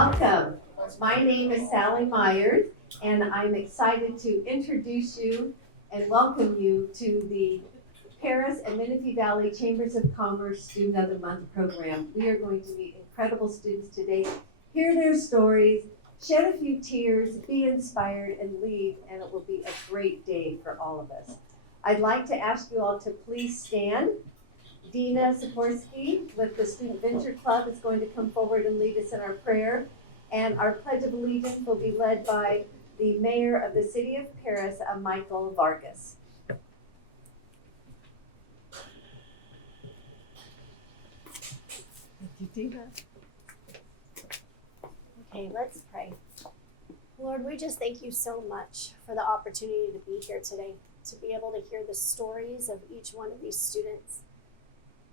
Welcome. My name is Sally Myers, and I'm excited to introduce you and welcome you to the Paris and Menifee Valley Chambers of Commerce Student of the Month program. We are going to meet incredible students today, hear their stories, shed a few tears, be inspired, and leave, and it will be a great day for all of us. I'd like to ask you all to please stand. Dina Sikorsky with the Student Venture Club is going to come forward and lead us in our prayer. And our Pledge of Allegiance will be led by the Mayor of the City of Paris, Michael Vargas. Okay, let's pray. Lord, we just thank you so much for the opportunity to be here today, to be able to hear the stories of each one of these students.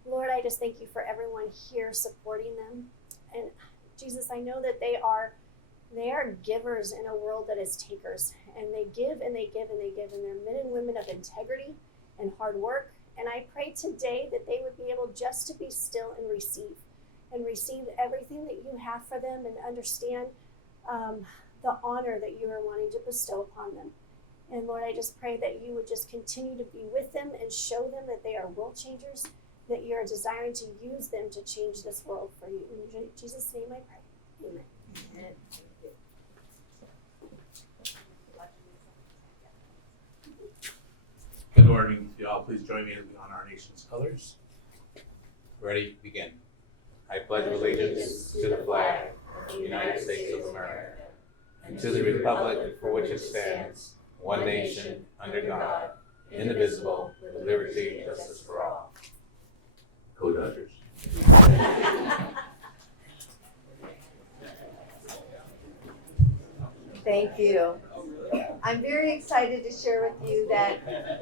Lord, I just thank you for everyone here supporting them. And Jesus, I know that they are givers in a world that is takers. And they give and they give and they give. And they're men and women of integrity and hard work. And I pray today that they would be able just to be still and receive everything that you have for them and understand the honor that you are wanting to bestow upon them. And Lord, I just pray that you would just continue to be with them and show them that they are world changers, that you're desiring to use them to change this world for you. In Jesus' name I pray. Amen. Amen. Good morning, y'all. Please join me as we honor our nation's colors. Ready, begin. I pledge allegiance to the flag of the United States of America and to the republic for which it stands, one nation, under God, indivisible, with liberty and justice for all. Go Dodgers. Thank you. I'm very excited to share with you that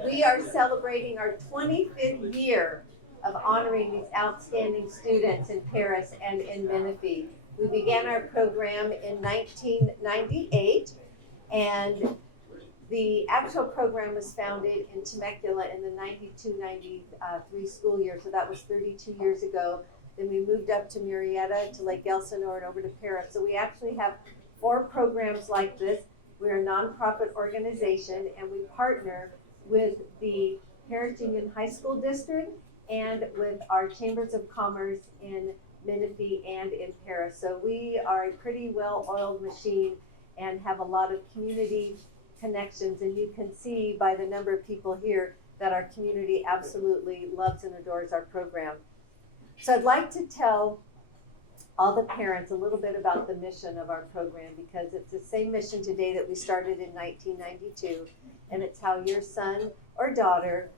we are celebrating our 25th year of honoring these outstanding students in Paris and in Menifee. We began our program in 1998, and the actual program was founded in Temecula in the 92-93 school year, so that was 32 years ago. Then we moved up to Murrieta, to Lake Elsinore, and over to Paris. So we actually have 4 programs like this. We're a nonprofit organization, and we partner with the Paris Union High School District and with our Chambers of Commerce in Menifee and in Paris. So we are a pretty well-oiled machine and have a lot of community connections, and you can see by the number of people here that our community absolutely loves and adores our program. So I'd like to tell all the parents a little bit about the mission of our program, because it's the same mission today that we started in 1992, and it's how your son or daughter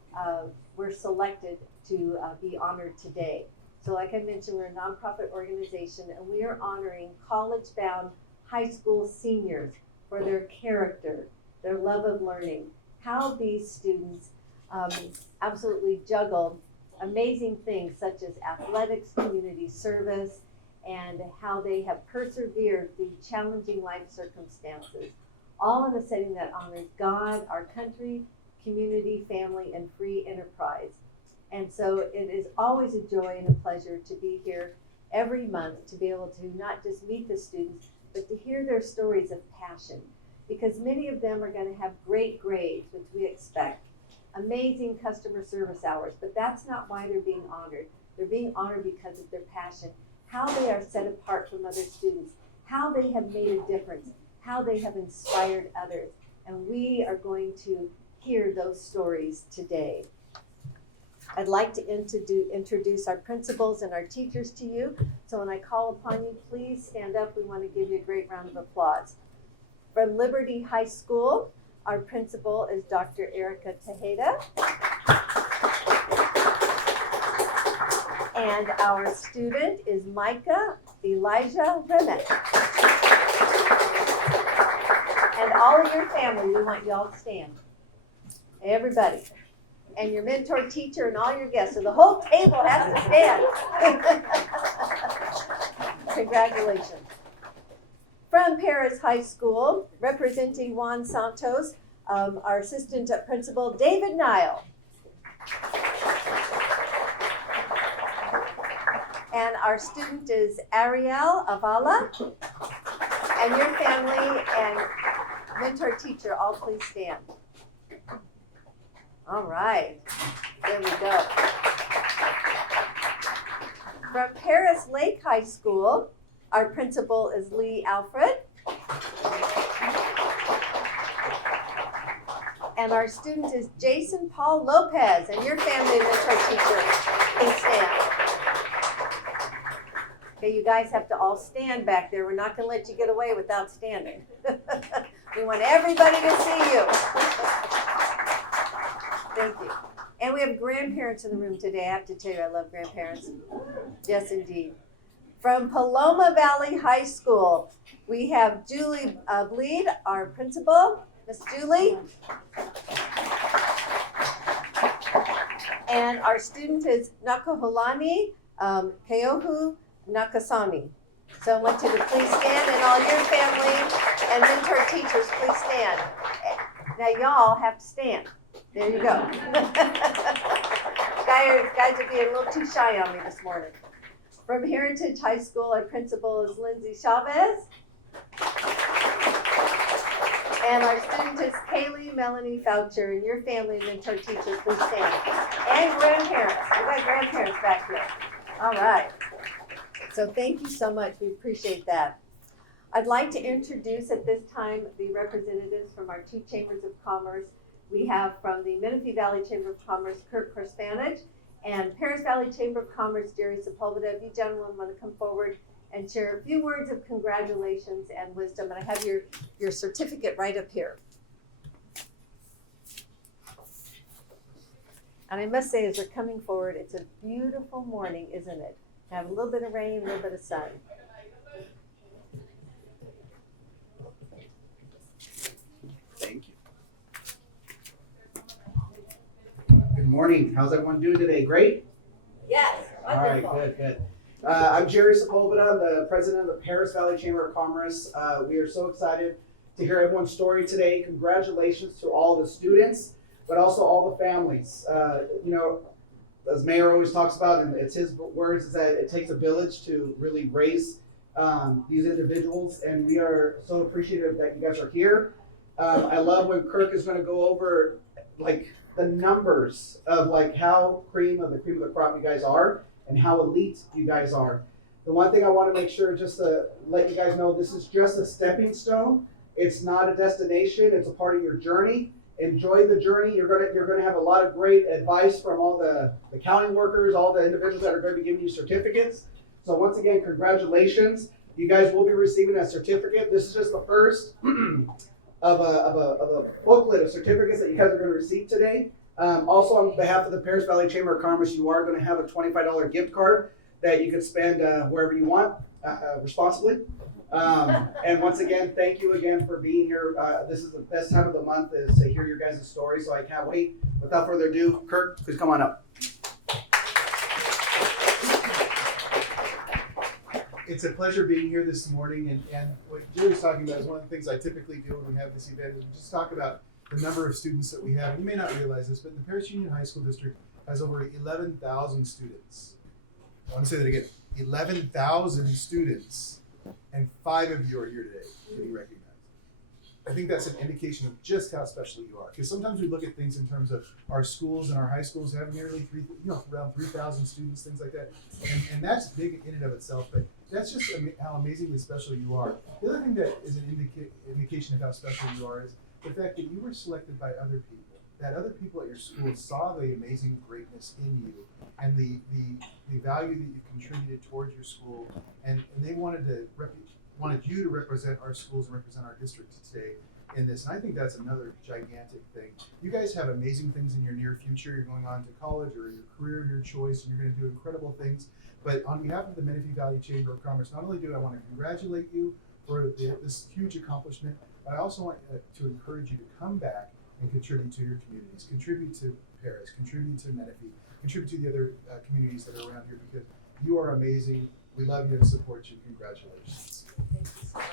were selected to be honored today. So like I mentioned, we're a nonprofit organization, and we are honoring college-bound high school seniors for their character, their love of learning, how these students absolutely juggle amazing things such as athletics, community service, and how they have persevered through challenging life circumstances, all in a setting that honors God, our country, community, family, and free enterprise. And so it is always a joy and a pleasure to be here every month to be able to not just meet the students, but to hear their stories of passion, because many of them are going to have great grades, which we expect, amazing customer service hours, but that's not why they're being honored. They're being honored because of their passion, how they are set apart from other students, how they have made a difference, how they have inspired others. And we are going to hear those stories today. I'd like to introduce our principals and our teachers to you. So when I call upon you, please stand up. We want to give you a great round of applause. From Liberty High School, our principal is Dr. Erica Tejeda. And our student is Micah Elijah Remick. And all of your family, we want you all to stand. Everybody. And your mentor teacher and all your guests. So the whole table has to stand. Congratulations. From Paris High School, representing Juan Santos, our assistant principal, David Nile. And our student is Ariel Avala. and your family and mentor teacher, all please stand. All right, there we go. From Paris Lake High School, our principal is Lee Alfred. And our student is Jason Paul Lopez, and your family mentor teacher, please stand. Okay, you guys have to all stand back there. We're not going to let you get away without standing. We want everybody to see you. Thank you. And we have grandparents in the room today. I have to tell you, I love grandparents. Yes, indeed. From Paloma Valley High School, we have Julie Bleed, our principal. Miss Julie. And our student is Nakaholani Keohu Nakasani. So I want you to please stand, and all your family and mentor teachers, please stand. Now y'all have to stand. There you go. Guys are being a little too shy on me this morning. From Heritage High School, our principal is Lindsay Chavez. And our student is Kaylee Melanie Foucher, and your family and mentor teachers, please stand. And grandparents. We got grandparents back here. All right. So thank you so much. We appreciate that. I'd like to introduce at this time the representatives from our two chambers of commerce. We have from the Menifee Valley Chamber of Commerce, Kurt Korspanich, and Paris Valley Chamber of Commerce, Jerry Sepulveda. If you gentlemen want to come forward and share a few words of congratulations and wisdom. And I have your certificate right up here. And I must say, as they're coming forward, it's a beautiful morning, isn't it? Have a little bit of rain, a little bit of sun. Thank you. Good morning. How's everyone doing today? Great? Yes, wonderful. All right, good. I'm Jerry Sepulveda, the president of the Paris Valley Chamber of Commerce. We are so excited to hear everyone's story today. Congratulations to all the students, but also all the families. As Mayor always talks about, and it's his words, is that it takes a village to really raise these individuals, and we are so appreciative that you guys are here. I love when Kirk is going to go over like the numbers of like how cream of the crop you guys are and how elite you guys are. The one thing I want to make sure just to let you guys know, this is just a stepping stone. It's not a destination. It's a part of your journey. Enjoy the journey. You're gonna have a lot of great advice from all the accounting workers, all the individuals that are going to be giving you certificates. So once again, congratulations. You guys will be receiving a certificate. This is just the first of a booklet of certificates that you guys are going to receive today. Also, on behalf of the Paris Valley Chamber of Commerce, you are going to have a $25 gift card that you can spend wherever you want responsibly. And once again, thank you again for being here. This is the best time of the month is to hear your guys' stories, so I can't wait. Without further ado, Kurt, please come on up. It's a pleasure being here this morning, and what Jerry's talking about is one of the things I typically do when we have this event is we just talk about the number of students that we have. And you may not realize this, but the Paris Union High School District has over 11,000 students. I want to say that again, 11,000 students, and 5 of you are here today getting recognized. I think that's an indication of just how special you are. Because sometimes we look at things in terms of our schools and our high schools have nearly around 3,000 students, things like that. And that's big in and of itself, but that's just how amazingly special you are. The other thing that is an indication of how special you are is the fact that you were selected by other people, that other people at your school saw the amazing greatness in you and the value that you contributed towards your school, and they wanted you to represent our schools and represent our district today in this. And I think that's another gigantic thing. You guys have amazing things in your near future. You're going on to college or your career of your choice, and you're going to do incredible things. But on behalf of the Menifee Valley Chamber of Commerce, not only do I want to congratulate you for this huge accomplishment, but I also want to encourage you to come back and contribute to your communities, contribute to Paris, contribute to Menifee, contribute to the other communities that are around here, because you are amazing. We love you and support you. Congratulations. Thank you so much.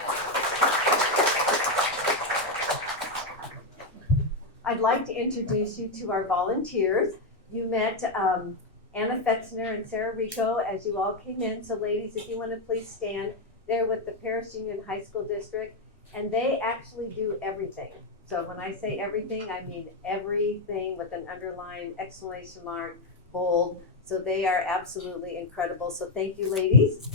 I'd like to introduce you to our volunteers. You met Anna Fetzner and Sarah Rico as you all came in. So ladies, if you want to please stand. They're with the Paris Union High School District, and they actually do everything. So when I say everything, I mean everything with an underlined exclamation mark, bold. So they are absolutely incredible. So thank you, ladies.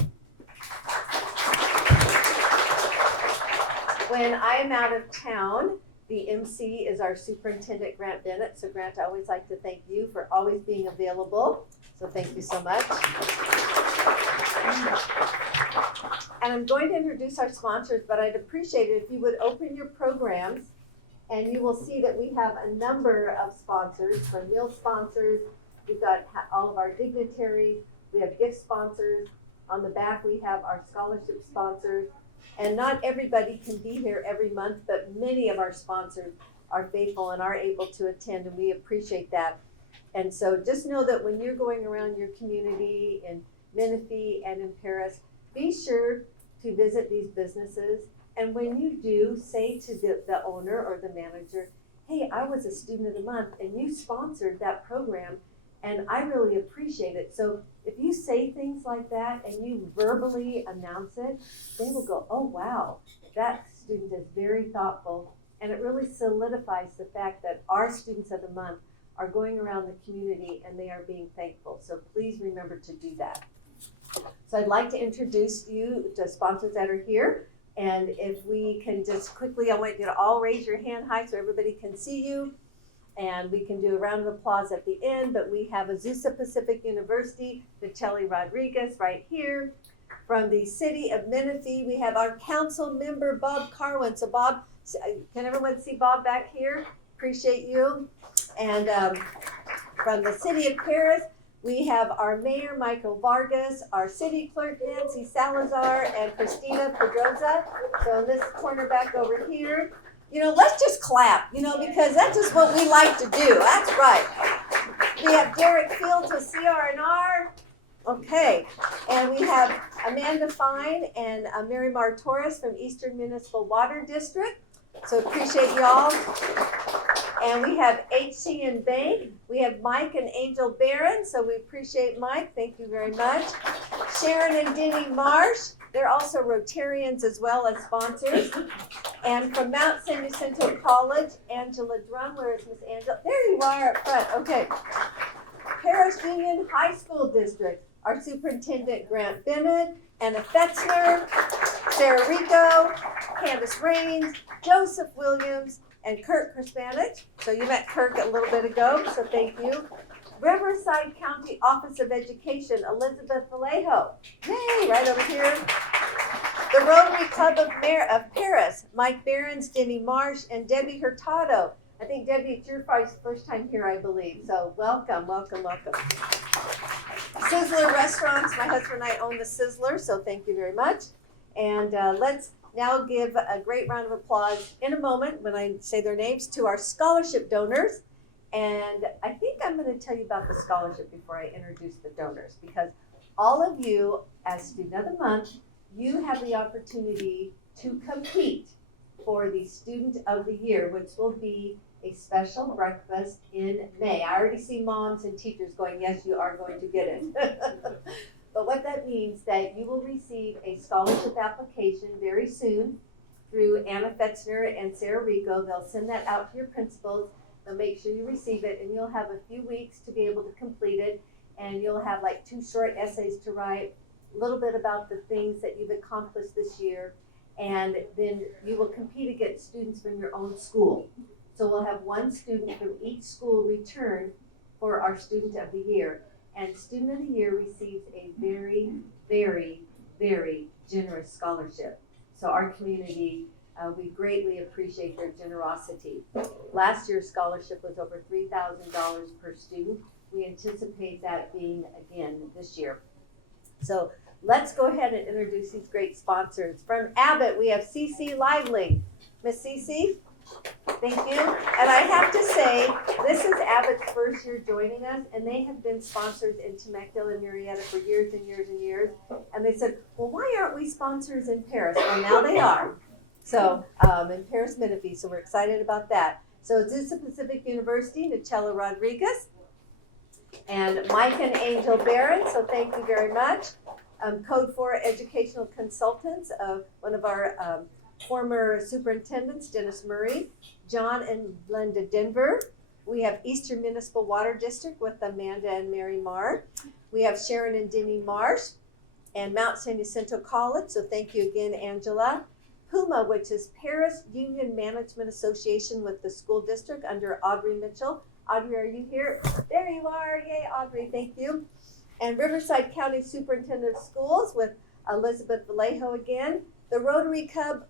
When I'm out of town, the MC is our superintendent, Grant Bennett. So Grant, I always like to thank you for always being available. So thank you so much. And I'm going to introduce our sponsors, but I'd appreciate it if you would open your programs, and you will see that we have a number of sponsors, from meal sponsors, we've got all of our dignitaries, we have gift sponsors. On the back, we have our scholarship sponsors. And not everybody can be here every month, but many of our sponsors are faithful and are able to attend, and we appreciate that. And so just know that when you're going around your community in Menifee and in Paris, be sure to visit these businesses. And when you do, say to the owner or the manager, hey, I was a student of the month and you sponsored that program and I really appreciate it. So if you say things like that and you verbally announce it, they will go, oh wow, that student is very thoughtful. And it really solidifies the fact that our students of the month are going around the community and they are being thankful. So please remember to do that. So I'd like to introduce you to sponsors that are here. And if we can just quickly, I want you to all raise your hand high so everybody can see you. And we can do a round of applause at the end, but we have Azusa Pacific University, Nacheli Rodriguez right here. From the city of Menifee, we have our council member, Bob Carwin. So Bob, can everyone see Bob back here? Appreciate you. And from the city of Paris, we have our mayor, Michael Vargas, our city clerk, Nancy Salazar, and Christina Pedroza. So in this corner back over here, you know, let's just clap, you know, because that's just what we like to do. That's right. We have Derek Fields with CR&R. Okay. And we have Amanda Fine and Mary Mar Torres from Eastern Municipal Water District. So appreciate y'all. And we have HCN Bank. We have Mike and Angel Barron. So we appreciate Mike. Thank you very much. Sharon and Denny Marsh. They're also Rotarians as well as sponsors. And from Mount San Jacinto College, Angela Drum. Where is Miss Angela? There you are up front. Okay. Paris Union High School District. Our superintendent, Grant Bennett, Anna Fetzner, Sarah Rico, Candace Raines, Joseph Williams, and Kirk Krispanich. So you met Kirk a little bit ago, so thank you. Riverside County Office of Education, Elizabeth Vallejo. Yay, right over here. The Rotary Club of Paris, Mike Behrens, Denny Marsh, and Debbie Hurtado. I think, Debbie, it's your first time here, I believe. So welcome, welcome, welcome. Sizzler Restaurants, my husband and I own the Sizzler, so thank you very much. And let's now give a great round of applause in a moment when I say their names to our scholarship donors. And I think I'm going to tell you about the scholarship before I introduce the donors, because all of you, as Student of the Month, you have the opportunity to compete for the Student of the Year, which will be a special breakfast in May. I already see moms and teachers going, yes, you are going to get it. But what that means that you will receive a scholarship application very soon through Anna Fetzner and Sarah Rico. They'll send that out to your principals. They'll make sure you receive it, and you'll have a few weeks to be able to complete it. And you'll have like 2 short essays to write, a little bit about the things that you've accomplished this year. And then you will compete against students from your own school. So we'll have 1 student from each school return for our Student of the Year. And Student of the Year receives a very, very, very generous scholarship. So our community, we greatly appreciate their generosity. Last year's scholarship was over $3,000 per student. We anticipate that being again this year. So let's go ahead and introduce these great sponsors. From Abbott, we have CC Lively. Miss CC, thank you. And I have to say, this is Abbott's first year joining us, and they have been sponsors in Temecula and Murrieta for years and years and years. And they said, well, why aren't we sponsors in Paris? Well, now they are. So in Paris, Menifee, so we're excited about that. So Azusa Pacific University, Nacheli Rodriguez, and Mike and Angel Barron, so thank you very much. Code 4 educational consultants, one of our former superintendents, Dennis Murray, John and Glenda Denver. We have Eastern Municipal Water District with Amanda and Mary Marr. We have Sharon and Denny Marsh, and Mount San Jacinto College, so thank you again, Angela. PUMA, which is Paris Union Management Association with the school district under Audrey Mitchell. Audrey, are you here? There you are, yay, Audrey, thank you. And Riverside County Superintendent of Schools with Elizabeth Vallejo again. The Rotary Club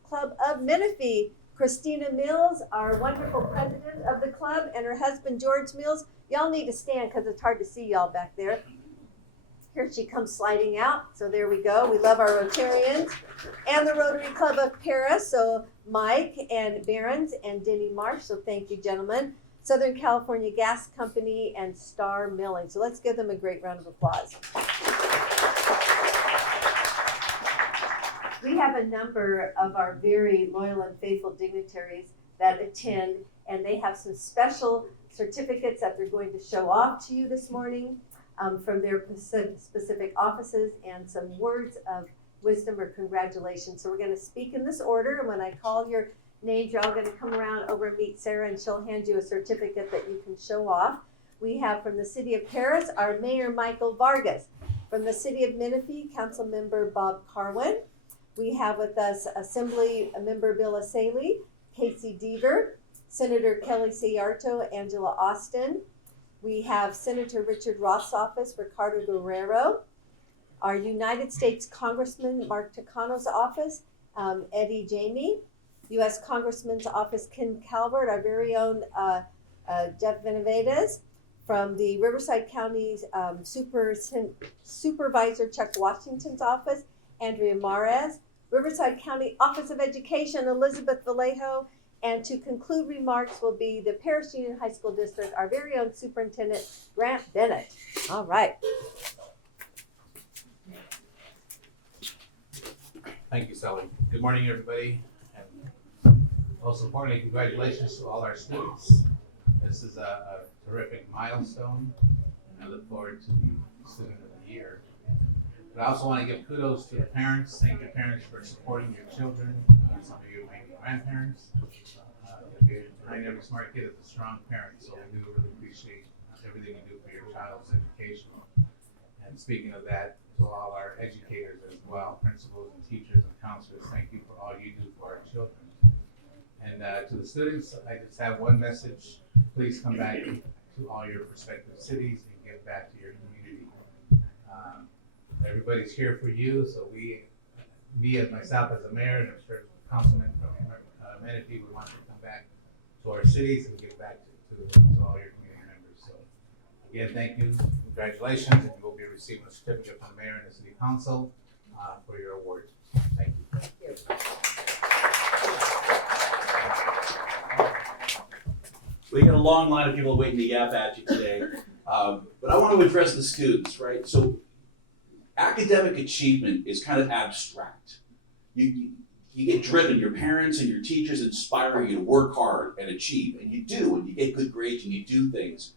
of Menifee, Christina Mills, our wonderful president of the club, and her husband, George Mills. Y'all need to stand because it's hard to see y'all back there. Here she comes sliding out. So there we go. We love our Rotarians. And the Rotary Club of Paris. So Mike and Barons and Denny Marsh. So thank you, gentlemen. Southern California Gas Company and Star Milling. So let's give them a great round of applause. We have a number of our very loyal and faithful dignitaries that attend, and they have some special certificates that they're going to show off to you this morning. From their specific offices, and some words of wisdom or congratulations. So we're going to speak in this order, and when I call your names, you're all going to come around over and meet Sarah, and she'll hand you a certificate that you can show off. We have from the City of Paris, our Mayor Michael Vargas. From the City of Menifee, Council Member Bob Carwin. We have with us Assembly Member Bill Asaley, Casey Deaver, Senator Kelly Sayarto, Angela Austin. We have Senator Richard Roth's office, Ricardo Guerrero. Our United States Congressman Mark Takano's office, Eddie Jamie. U.S. Congressman's office, Ken Calvert. Our very own Jeff Benavides. From the Riverside County's Supervisor Chuck Washington's office, Andrea Mares. Riverside County Office of Education, Elizabeth Vallejo. And to conclude remarks will be the Paris Union High School District, our very own Superintendent, Grant Bennett. All right. Thank you, Sally. Good morning, everybody. And most importantly, congratulations to all our students. This is a terrific milestone, and I look forward to the Student of the Year. But I also want to give kudos to the parents. Thank you, parents, for supporting your children. Some of you may be grandparents. Behind every smart kid is a strong parent, so we do really appreciate everything you do for your child's education. And speaking of that, to all our educators as well, principals and teachers and counselors, thank you for all you do for our children. And to the students, I just have one message. Please come back to all your respective cities and give back to your community. Everybody's here for you, so me as myself as a mayor, and I'm sure councilman from Menifee, we want to come back to our cities and give back to all your community members. So again, thank you, congratulations, and you will be receiving a certificate from the mayor and the city council for your award. Thank you. Thank you. We got a long line of people waiting to yap at you today, but I want to address the students, right? So academic achievement is kind of abstract. You get driven, your parents and your teachers inspire you to work hard and achieve, and you do, and you get good grades and you do things.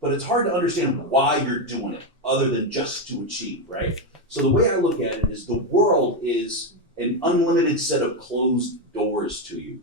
But it's hard to understand why you're doing it other than just to achieve, right? So the way I look at it is the world is an unlimited set of closed doors to you,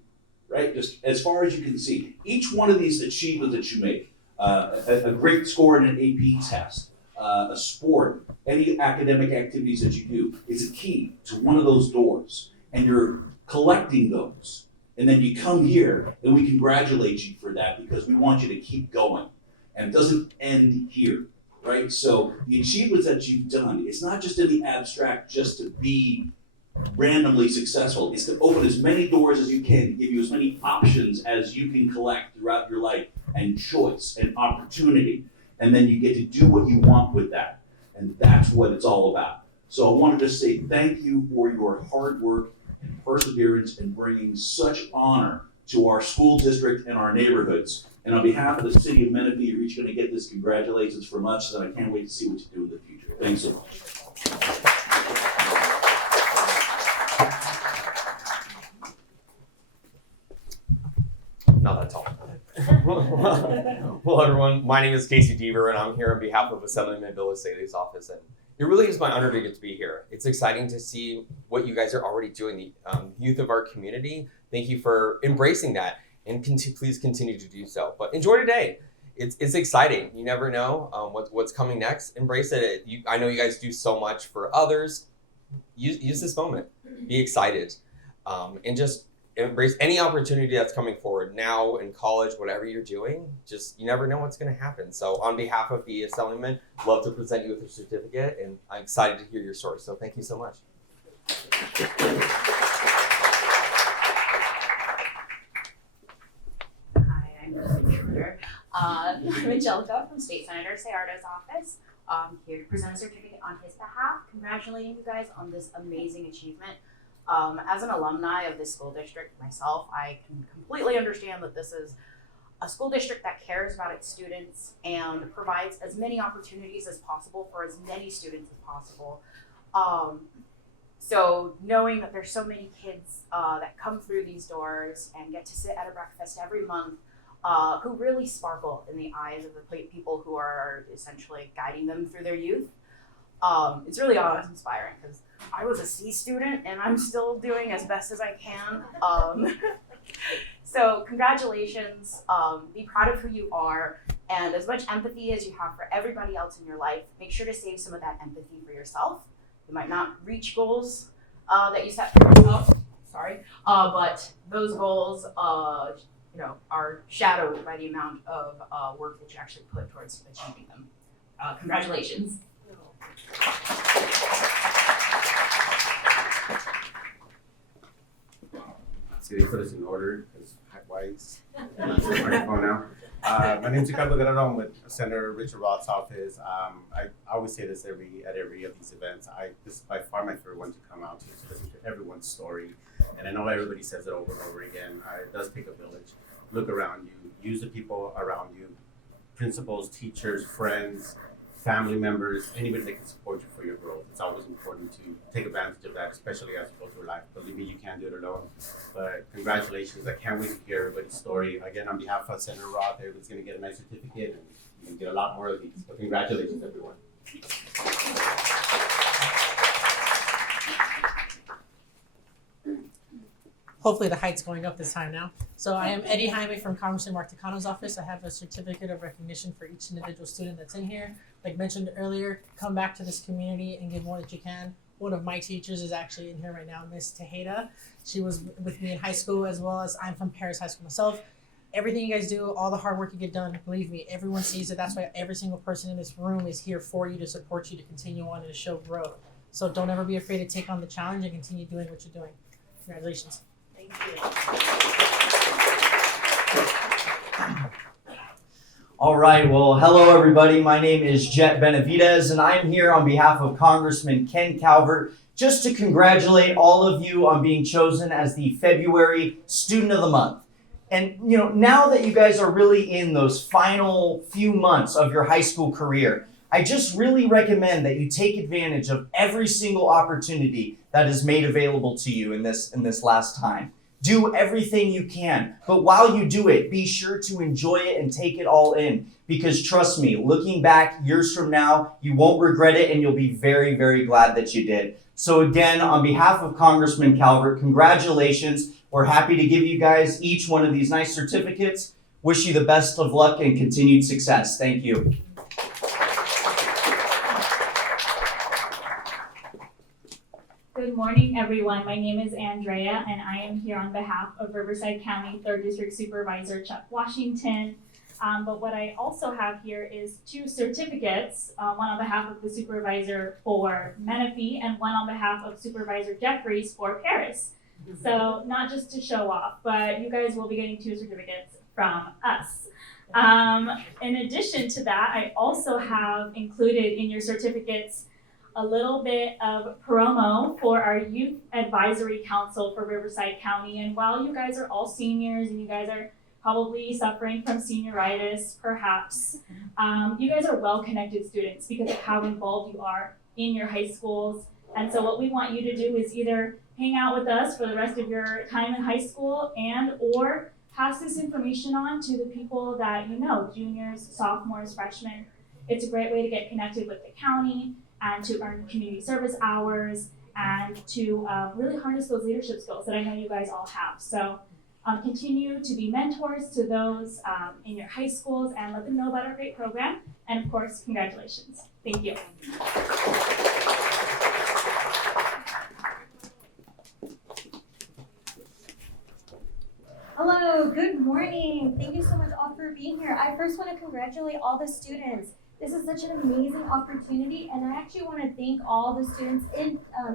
right? Just as far as you can see. Each one of these achievements that you make, a great score in an AP test, a sport, any academic activities that you do, is a key to one of those doors. And you're collecting those. And then you come here and we congratulate you for that because we want you to keep going. And it doesn't end here, right? So the achievements that you've done, it's not just in the abstract just to be randomly successful. It's to open as many doors as you can, to give you as many options as you can collect throughout your life, and choice and opportunity. And then you get to do what you want with that. And that's what it's all about. So I wanted to say thank you for your hard work and perseverance in bringing such honor to our school district and our neighborhoods. And on behalf of the city of Menifee, you're each going to get this congratulations from us, and I can't wait to see what you do in the future. Thanks so much. Not that tall. Well, everyone, my name is Casey Deaver, and I'm here on behalf of Assemblyman Bill Asaley's office. And It really is my honor to get to be here. It's exciting to see what you guys are already doing, the youth of our community. Thank you for embracing that, and please continue to do so. But enjoy today. It's exciting. You never know what's coming next. Embrace it. I know you guys do so much for others. Use this moment. Be excited, and just embrace any opportunity that's coming forward now in college, whatever you're doing. Just, you never know what's going to happen. So on behalf of the Assemblyman, love to present you with a certificate, and I'm excited to hear your story. So thank you so much. Hi, I'm the intruder. I'm Angelica from State Senator Sayardo's office. I'm here to present a certificate on his behalf, congratulating you guys on this amazing achievement. As an alumni of this school district myself, I can completely understand that this is a school district that cares about its students and provides as many opportunities as possible for as many students as possible. So knowing that there's so many kids that come through these doors and get to sit at a breakfast every month who really sparkle in the eyes of the people who are essentially guiding them through their youth, it's really awe-inspiring because I was a C student and I'm still doing as best as I can. So congratulations, be proud of who you are, and as much empathy as you have for everybody else in your life, make sure to save some of that empathy for yourself. You might not reach goals that you set for yourself, but those goals are shadowed by the amount of work that you actually put towards achieving them. Congratulations. See, they put us in order because wise. Microphone now. My name is Ricardo Guerrero. I'm with Senator Richard Roth's office. I always say this at every of these events. This is by far my favorite one to come out to listen to everyone's story. And I know everybody says it over and over again. It does take a village. Look around you. Use the people around you. Principals, teachers, friends, family members, anybody that can support you for your growth. It's always important to take advantage of that, especially as you go through life. Believe me, you can't do it alone. But congratulations. I can't wait to hear everybody's story. Again, on behalf of Senator Roth, everybody's going to get a nice certificate, and you can get a lot more of these. But congratulations, everyone. Hopefully the height's going up this time now. So I am Eddie Jaime from Congressman Mark Takano's office. I have a certificate of recognition for each individual student that's in here. Like mentioned earlier, come back to this community and give more that you can. One of my teachers is actually in here right now, Miss Tejeda. She was with me in high school, as well as I'm from Paris High School myself. Everything you guys do, all the hard work you get done, believe me, everyone sees it. That's why every single person in this room is here for you, to support you, to continue on and to show growth. So don't ever be afraid to take on the challenge and continue doing what you're doing. Congratulations. Thank you. All right, well, hello everybody. My name is Jet Benavidez, and I am here on behalf of Congressman Ken Calvert just to congratulate all of you on being chosen as the February Student of the Month. And now that you guys are really in those final few months of your high school career, I just really recommend that you take advantage of every single opportunity that is made available to you in this last time. Do everything you can, but while you do it, be sure to enjoy it and take it all in, because trust me, looking back years from now, you won't regret it and you'll be very, very glad that you did. So again, on behalf of Congressman Calvert, congratulations. We're happy to give you guys each one of these nice certificates. Wish you the best of luck and continued success. Thank you. Good morning, everyone. My name is Andrea, and I am here on behalf of Riverside County 3rd District Supervisor Chuck Washington. But what I also have here is 2 certificates, one on behalf of the supervisor for Menifee and one on behalf of Supervisor Jeffries for Paris. So not just to show off, but you guys will be getting 2 certificates from us. In addition to that, I also have included in your certificates a little bit of promo for our Youth Advisory Council for Riverside County. And while you guys are all seniors and you guys are probably suffering from senioritis, perhaps, you guys are well-connected students because of how involved you are in your high schools. And so what we want you to do is either hang out with us for the rest of your time in high school or pass this information on to the people that you know, juniors, sophomores, freshmen. It's a great way to get connected with the county and to earn community service hours and to really harness those leadership skills that I know you guys all have. So continue to be mentors to those in your high schools and let them know about our great program. And of course, congratulations. Thank you. Hello, good morning. Thank you so much all for being here. I first want to congratulate all the students. This is such an amazing opportunity, and I actually want to thank all the students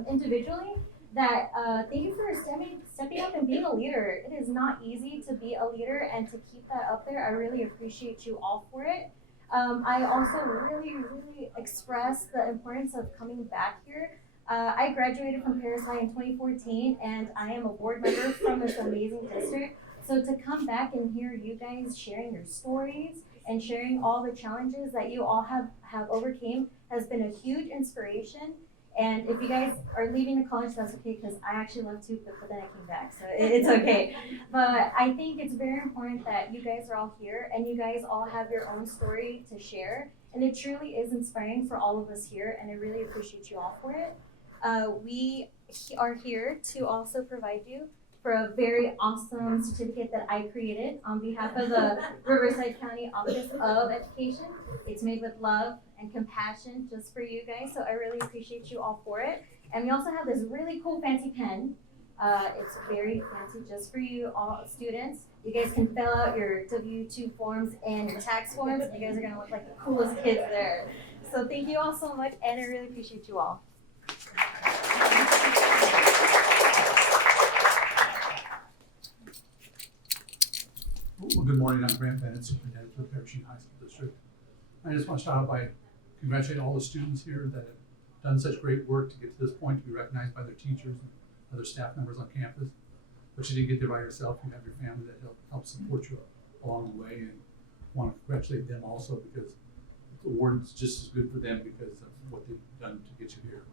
individually that thank you for stepping up and being a leader. It is not easy to be a leader and to keep that up there. I really appreciate you all for it. I also really express the importance of coming back here. I graduated from Paris High in 2014, and I am a board member from this amazing district. So to come back and hear you guys sharing your stories and sharing all the challenges that you all have overcame has been a huge inspiration. And if you guys are leaving the college, that's okay, because I actually love to, but then I came back, so it's okay. But I think it's very important that you guys are all here and you guys all have your own story to share. And it truly is inspiring for all of us here, and I really appreciate you all for it. We are here to also provide you for a very awesome certificate that I created on behalf of the Riverside County Office of Education. It's made with love and compassion just for you guys, so I really appreciate you all for it. And we also have this really cool fancy pen. It's very fancy just for you all students. You guys can fill out your W-2 forms and your tax forms. You guys are gonna look like the coolest kids there. So thank you all so much, and I really appreciate you all. Well, good morning. I'm Grant Bennett, Superintendent for the Paris Union High School District. I just want to start out by congratulating all the students here that have done such great work to get to this point, to be recognized by their teachers and other staff members on campus. But you didn't get there by yourself. You have your family that help support you along the way, and I want to congratulate them also, because the award is just as good for them because of what they've done to get you here.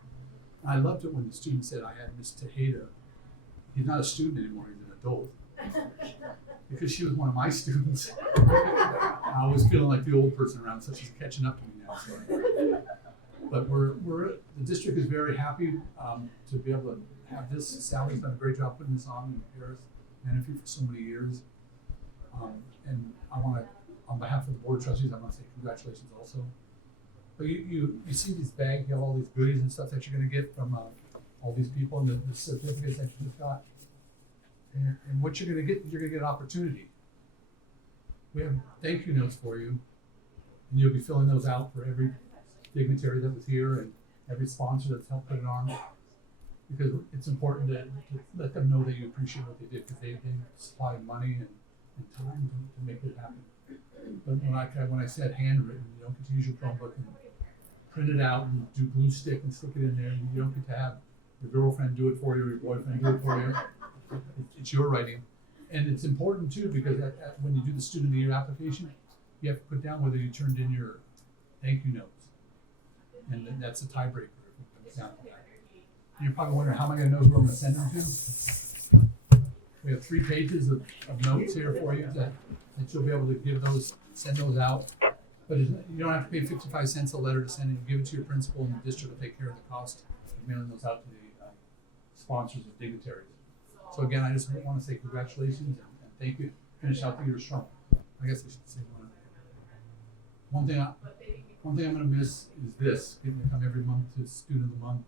And I loved it when the student said, I had Miss Tejeda. He's not a student anymore, he's an adult. Because she was one of my students. I was feeling like the old person around, so she's catching up to me now. So. But the district is very happy to be able to have this. Sally's done a great job putting this on in Paris Menifee for so many years. And I want to, on behalf of the board of trustees, I want to say congratulations also. But you see these bags, you have all these goodies and stuff that you're going to get from all these people, and the certificates that you just got. And what you're going to get is you're going to get an opportunity. We have thank you notes for you, and you'll be filling those out for every dignitary that was here and every sponsor that's helped put it on, because it's important to let them know that you appreciate what they did, because they supplied money and time to make it happen. But when I said handwritten, you don't get to use your Chromebook and print it out and do glue stick and stick it in there. You don't get to have your girlfriend do it for you or your boyfriend do it for you. It's your writing. And it's important too, because when you do the student of the year application, you have to put down whether you turned in your thank you notes. And that's a tiebreaker. You're probably wondering, how am I going to know who I'm going to send them to? We have 3 pages of notes here for you that you'll be able to send those out. But you don't have to pay 55 cents a letter to send it. You give it to your principal, and the district will take care of the cost of mailing those out to the sponsors and dignitaries. So again, I just want to say congratulations and thank you. Finish out the year strong. I guess I should say one thing I'm going to miss is this, getting to come every month to Student of the Month.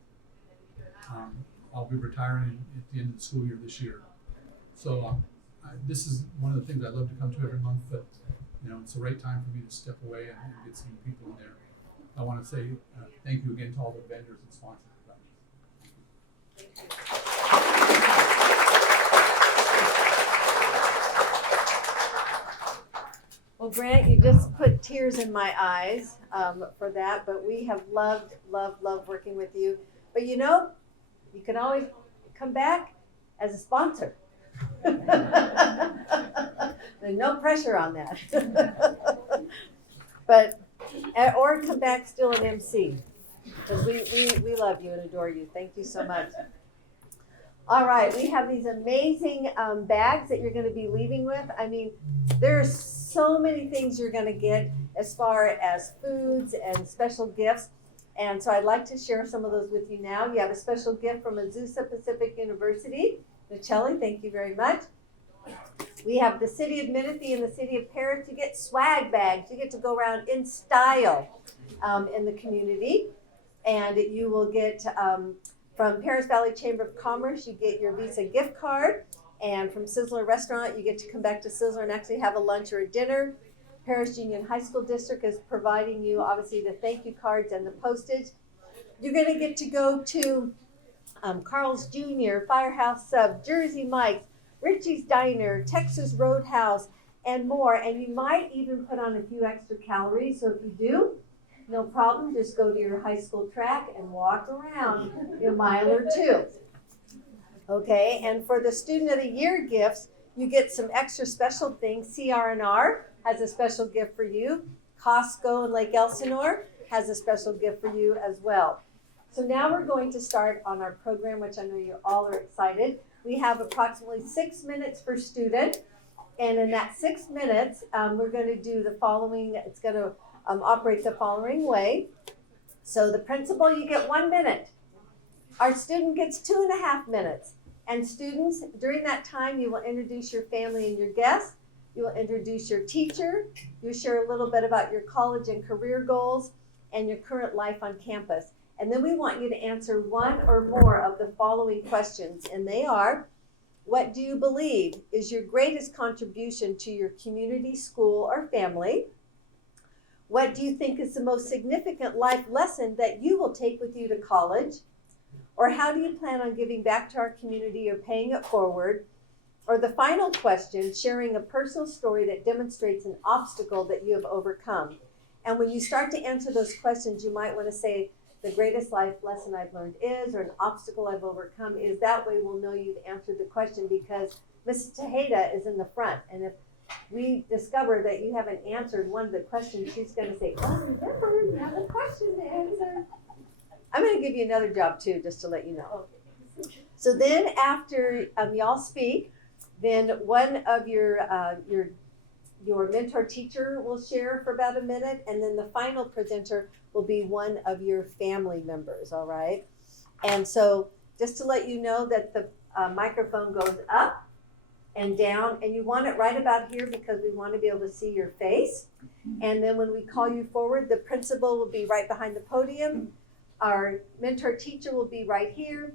I'll be retiring at the end of the school year this year. So this is one of the things I love to come to every month, but it's the right time for me to step away and get some people in there. I want to say thank you again to all the vendors and sponsors. Well, Grant, you just put tears in my eyes for that, but we have loved working with you. But you can always come back as a sponsor. There's no pressure on that. But, or come back still an MC, because we love you and adore you. Thank you so much. All right, we have these amazing bags that you're going to be leaving with. I mean, there's so many things you're going to get as far as foods and special gifts. And so I'd like to share some of those with you now. You have a special gift from Azusa Pacific University. Michelli, thank you very much. We have the City of Menifee and the City of Paris. You get swag bags. You get to go around in style in the community. And you will get, from Paris Valley Chamber of Commerce, you get your Visa gift card. And from Sizzler Restaurant, you get to come back to Sizzler and actually have a lunch or a dinner. Paris Union High School District is providing you, obviously, the thank you cards and the postage. You're going to get to go to Carl's Jr., Firehouse Sub, Jersey Mike's, Richie's Diner, Texas Roadhouse, and more. And you might even put on a few extra calories. So if you do, no problem. Just go to your high school track and walk around a mile or two. Okay, and for the Student of the Year gifts, you get some extra special things. CR&R has a special gift for you. Costco in Lake Elsinore has a special gift for you as well. So now we're going to start on our program, which I know you all are excited. We have approximately 6 minutes per student. And in that 6 minutes, we're going to do the following. It's going to operate the following way. So the principal, you get 1 minute. Our student gets 2.5 minutes. And students, during that time, you will introduce your family and your guests. You will introduce your teacher. You'll share a little bit about your college and career goals and your current life on campus. And then we want you to answer one or more of the following questions. And they are, what do you believe is your greatest contribution to your community, school, or family? What do you think is the most significant life lesson that you will take with you to college? Or how do you plan on giving back to our community or paying it forward? Or the final question, sharing a personal story that demonstrates an obstacle that you have overcome. And when you start to answer those questions, you might want to say, the greatest life lesson I've learned is, or an obstacle I've overcome is. That way we'll know you've answered the question, because Mrs. Tejeda is in the front. And if we discover that you haven't answered one of the questions, she's going to say, oh, remember, you have a question to answer. I'm going to give you another job too, just to let you know. So then after y'all speak, then one of your mentor teacher will share for about a minute, and then the final presenter will be one of your family members, all right? And so just to let you know that the microphone goes up and down, and you want it right about here because we want to be able to see your face. And then when we call you forward, the principal will be right behind the podium. Our mentor teacher will be right here.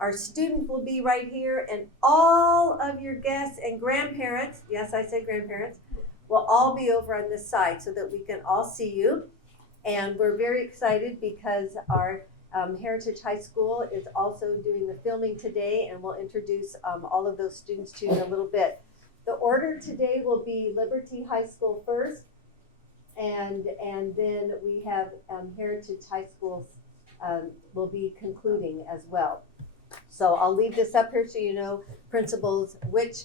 Our student will be right here, and all of your guests and grandparents, yes, I said grandparents, will all be over on this side so that we can all see you. And we're very excited because our Heritage High School is also doing the filming today, and we'll introduce all of those students to you in a little bit. The order today will be Liberty High School first, and then we have Heritage High School will be concluding as well. So I'll leave this up here so you know, principals, which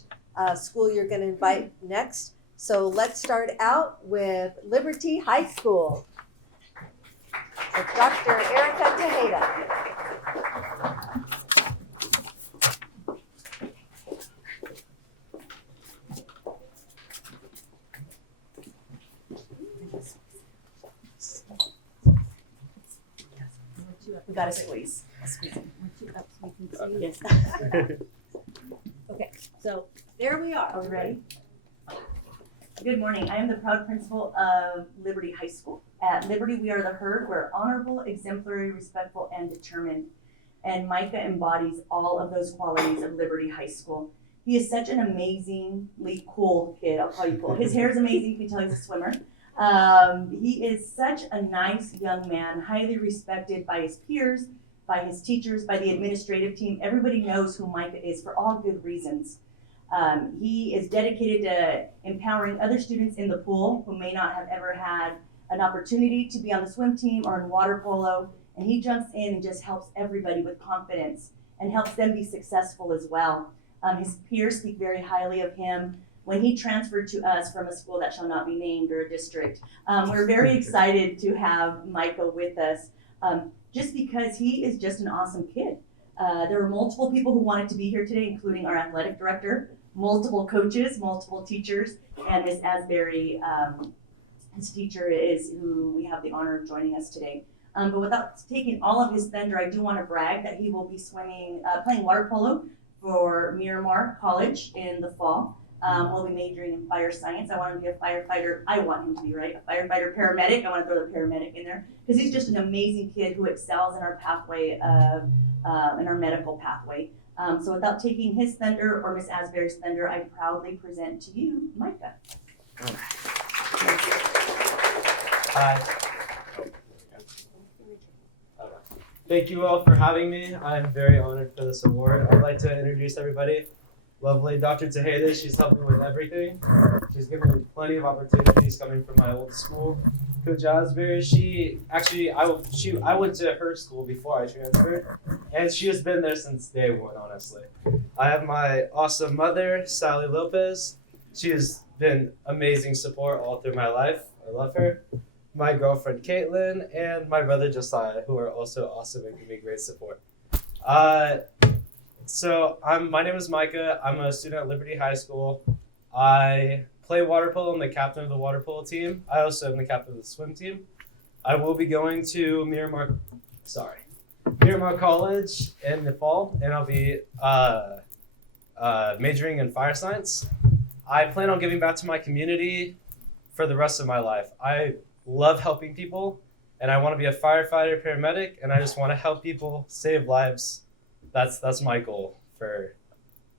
school you're going to invite next. So let's start out with Liberty High School. So Dr. Erica Tejeda. We got to squeeze. Up so we can see. Yes. Okay, so there we are. Are we ready? Good morning. I am the proud principal of Liberty High School. At Liberty, we are the herd. We're honorable, exemplary, respectful, and determined. And Micah embodies all of those qualities of Liberty High School. He is such an amazingly cool kid. I'll call you cool. His hair is amazing. You can tell he's a swimmer. He is such a nice young man, highly respected by his peers, by his teachers, by the administrative team. Everybody knows who Micah is for all good reasons. He is dedicated to empowering other students in the pool who may not have ever had an opportunity to be on the swim team or in water polo. And he jumps in and just helps everybody with confidence and helps them be successful as well. His peers speak very highly of him. When he transferred to us from a school that shall not be named or a district, we're very excited to have Micah with us, just because he is just an awesome kid. There were multiple people who wanted to be here today, including our athletic director, multiple coaches, multiple teachers, and Miss Asbury, his teacher, is who we have the honor of joining us today. But without taking all of his thunder, I do want to brag that he will be playing water polo for Miramar College in the fall. We'll be majoring in fire science. I want him to be a firefighter. I want him to be, right? A firefighter paramedic. I want to throw the paramedic in there because he's just an amazing kid who excels in our pathway of, in our medical pathway. So without taking his thunder or Miss Asbury's thunder, I proudly present to you Micah. Hi. Thank you all for having me. I'm very honored for this award. I'd like to introduce everybody. Lovely Dr. Tejeda, she's helped me with everything. She's given me plenty of opportunities coming from my old school. Coach Asbury, I went to her school before I transferred, and she has been there since day one, honestly. I have my awesome mother, Sally Lopez. She has been amazing support all through my life. I love her. My girlfriend, Caitlin, and my brother, Josiah, who are also awesome and give me great support. My name is Micah. I'm a student at Liberty High School. I play water polo. I'm the captain of the water polo team. I also am the captain of the swim team. I will be going to Miramar College in the fall, and I'll be majoring in fire science. I plan on giving back to my community for the rest of my life. I love helping people, and I want to be a firefighter, paramedic, and I just want to help people save lives. That's my goal for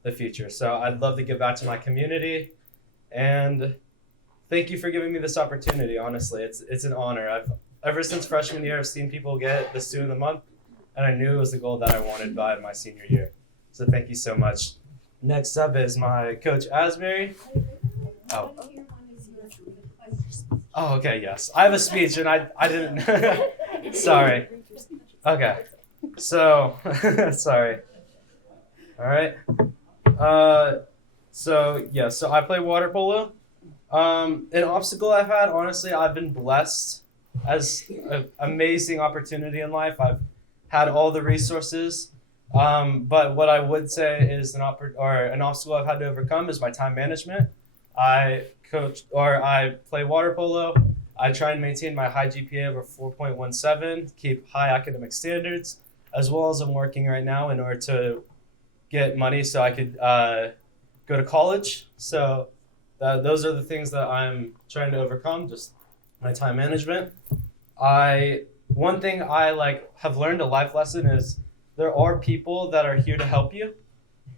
the future. So I'd love to give back to my community, and thank you for giving me this opportunity. Honestly, it's an honor. Ever since freshman year, I've seen people get the Student of the Month, and I knew it was the goal that I wanted by my senior year. So thank you so much. Next up is my coach Asbury. Oh, okay, yes. I have a speech and I didn't. Sorry. Okay. So, sorry. All right. So I play water polo. An obstacle I've had, honestly, I've been blessed as an amazing opportunity in life. I've had all the resources. But what I would say is an obstacle I've had to overcome is my time management. I play water polo. I try and maintain my high GPA over 4.17, keep high academic standards, as well as I'm working right now in order to get money so I could go to college. So those are the things that I'm trying to overcome, just my time management. One thing I have learned, a life lesson, is there are people that are here to help you,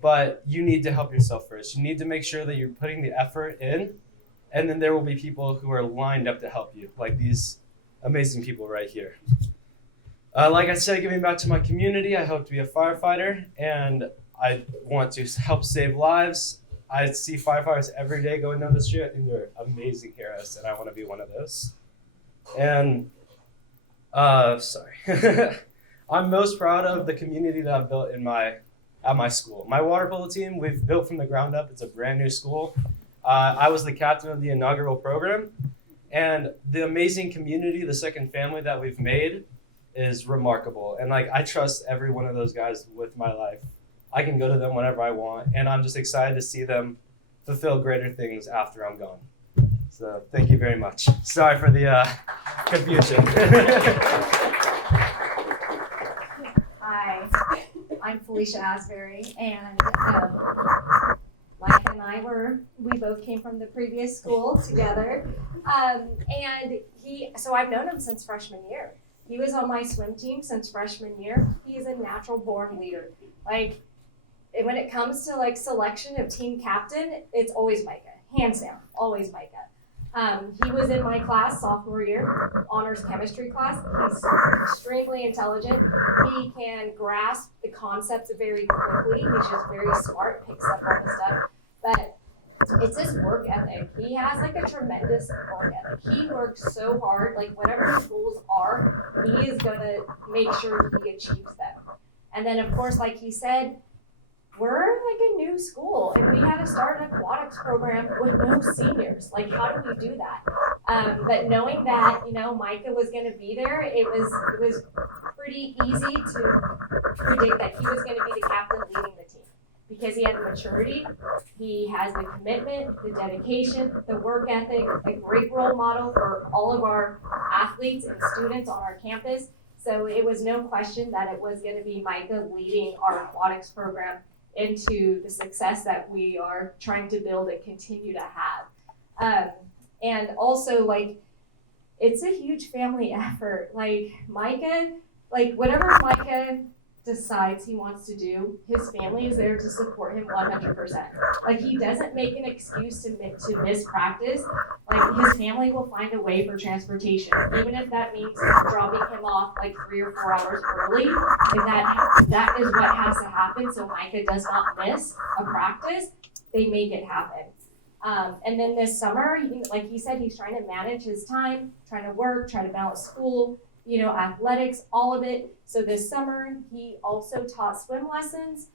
but you need to help yourself first. You need to make sure that you're putting the effort in, and then there will be people who are lined up to help you, like these amazing people right here. Like I said, giving back to my community, I hope to be a firefighter, and I want to help save lives. I see firefighters every day going down the street. I think they're amazing heroes, and I want to be one of those. And, I'm most proud of the community that I've built at my school. My water polo team, we've built from the ground up. It's a brand new school. I was the captain of the inaugural program, and the amazing community, the second family that we've made, is remarkable. And I trust every one of those guys with my life. I can go to them whenever I want, and I'm just excited to see them fulfill greater things after I'm gone. So thank you very much. Sorry for the confusion. Hi, I'm Felicia Asbury, and Mike and I we both came from the previous school together, so I've known him since freshman year. He was on my swim team since freshman year. He is a natural born leader. When it comes to selection of team captain, it's always Micah, hands down, always Micah. He was in my class sophomore year, honors chemistry class. He's extremely intelligent. He can grasp the concepts very quickly. He's just very smart, picks up on the stuff. But it's his work ethic. He has a tremendous work ethic. He works so hard. Whatever his goals are, he is gonna make sure he achieves them. And then of course, like he said, we're a new school and we had to start an aquatics program with no seniors. How do we do that? But knowing that, Micah was gonna be there, it was pretty easy to predict that he was gonna be the captain leading the team. Because he had the maturity, he has the commitment, the dedication, the work ethic, a great role model for all of our athletes and students on our campus. So it was no question that it was going to be Micah leading our aquatics program into the success that we are trying to build and continue to have. And also, like, it's a huge family effort. Like, Micah, like, whatever Micah decides he wants to do, his family is there to support him 100%. Like, he doesn't make an excuse to miss practice. Like, his family will find a way for transportation, even if that means dropping him off like 3 or 4 hours early. Like, that is what has to happen so Micah does not miss a practice. They make it happen. And then this summer, like he said, he's trying to manage his time, trying to work, trying to balance school, you know, athletics, all of it. So this summer, he also taught swim lessons,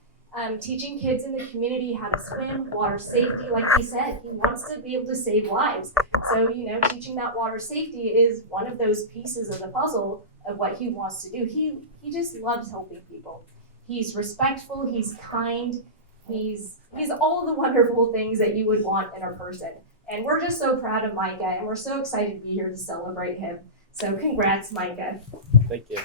teaching kids in the community how to swim, water safety. Like he said, he wants to be able to save lives. So, you know, teaching that water safety is one of those pieces of the puzzle of what he wants to do. He just loves helping people. He's respectful, he's kind, he's all the wonderful things that you would want in a person. And we're just so proud of Micah, and we're so excited to be here to celebrate him. So congrats, Micah. Thank you.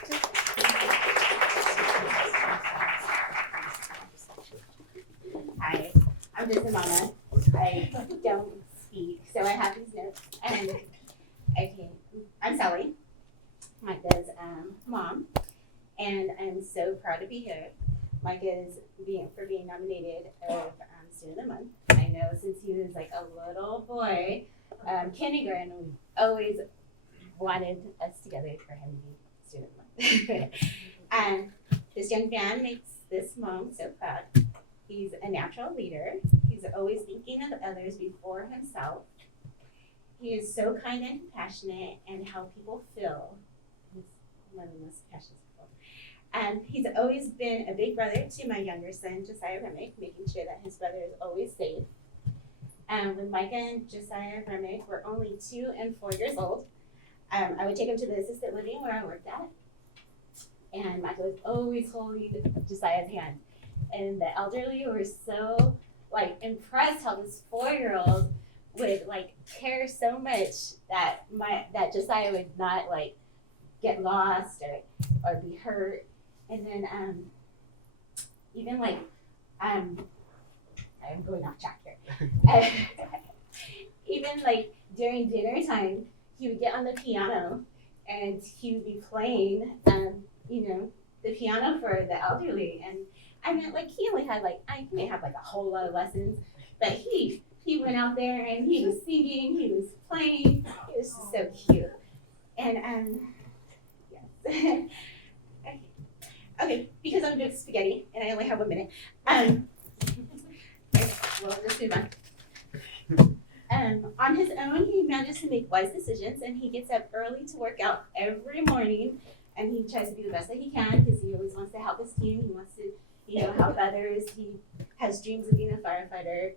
Hi, I'm just a mama. I don't speak, so I have these notes. And okay, I'm Sally, Micah's mom, and I'm so proud to be here. Micah's being nominated of Student of the Month. I know since he was like a little boy, kindergarten, we always wanted us together for him to be Student of the Month. And this young man makes this mom so proud. He's a natural leader. He's always thinking of others before himself. He is so kind and compassionate and how people feel. He's one of the most passionate people. And he's always been a big brother to my younger son, Josiah Remick, making sure that his brother is always safe. And when Micah and Josiah Remick were only 2 and 4 years old, I would take him to the assisted living where I worked at. And Micah was always holding Josiah's hand. And the elderly were so like impressed how this 4-year-old would like care so much that Josiah would not like get lost or be hurt. And then even like I'm going off track here. Even like during dinner time, he would get on the piano and he would be playing the piano for the elderly. And I mean, like he only had he may have like a whole lot of lessons, but he went out there and he was singing, he was playing. It was just so cute. And yes. Okay, because I'm doing spaghetti and I only have 1 minute. We'll just move on. On his own, he manages to make wise decisions, and he gets up early to work out every morning, and he tries to be the best that he can because he always wants to help his team. He wants to, help others. He has dreams of being a firefighter,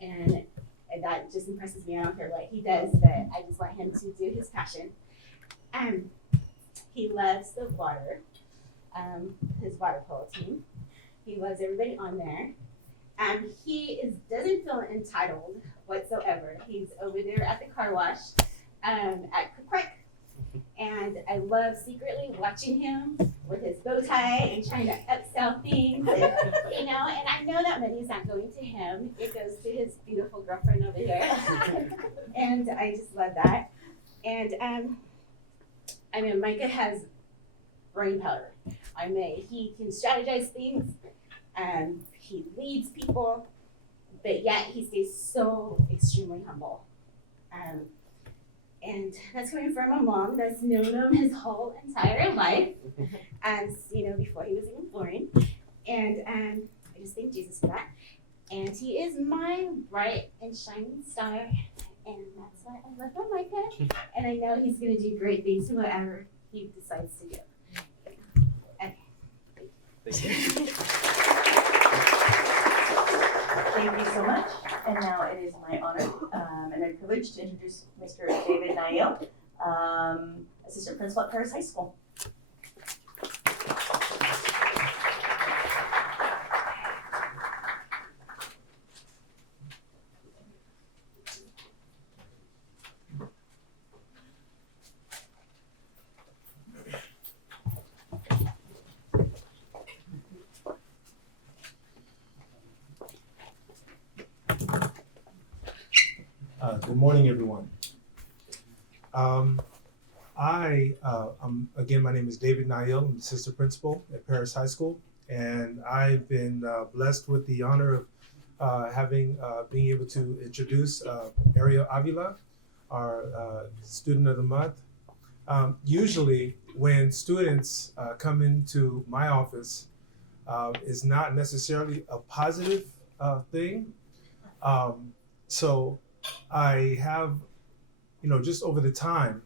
and that just impresses me. I don't care what he does, but I just want him to do his passion. He loves the water, his water polo team. He loves everybody on there. He doesn't feel entitled whatsoever. He's over there at the car wash at Quick. And I love secretly watching him with his bow tie and trying to upsell things. And I know that money's not going to him. It goes to his beautiful girlfriend over here. And I just love that. And Micah has brain power. He can strategize things. He leads people, but yet he stays so extremely humble. And that's coming from a mom that's known him his whole entire life, before he was even born. And I just thank Jesus for that. And he is my bright and shining star, and that's why I love him, Micah. And I know he's going to do great things in whatever he decides to do. Okay. Thank you. Thank you so much. And now it is my honor and my privilege to introduce Mr. David Nail, Assistant Principal at Paris High School. morning, everyone. Again, my name is David Nail. I'm the assistant principal at Paris High School, and I've been blessed with the honor of being able to introduce Ariel Avila, our student of the month. Usually, when students come into my office, it's not necessarily a positive thing. So I have, just over the time,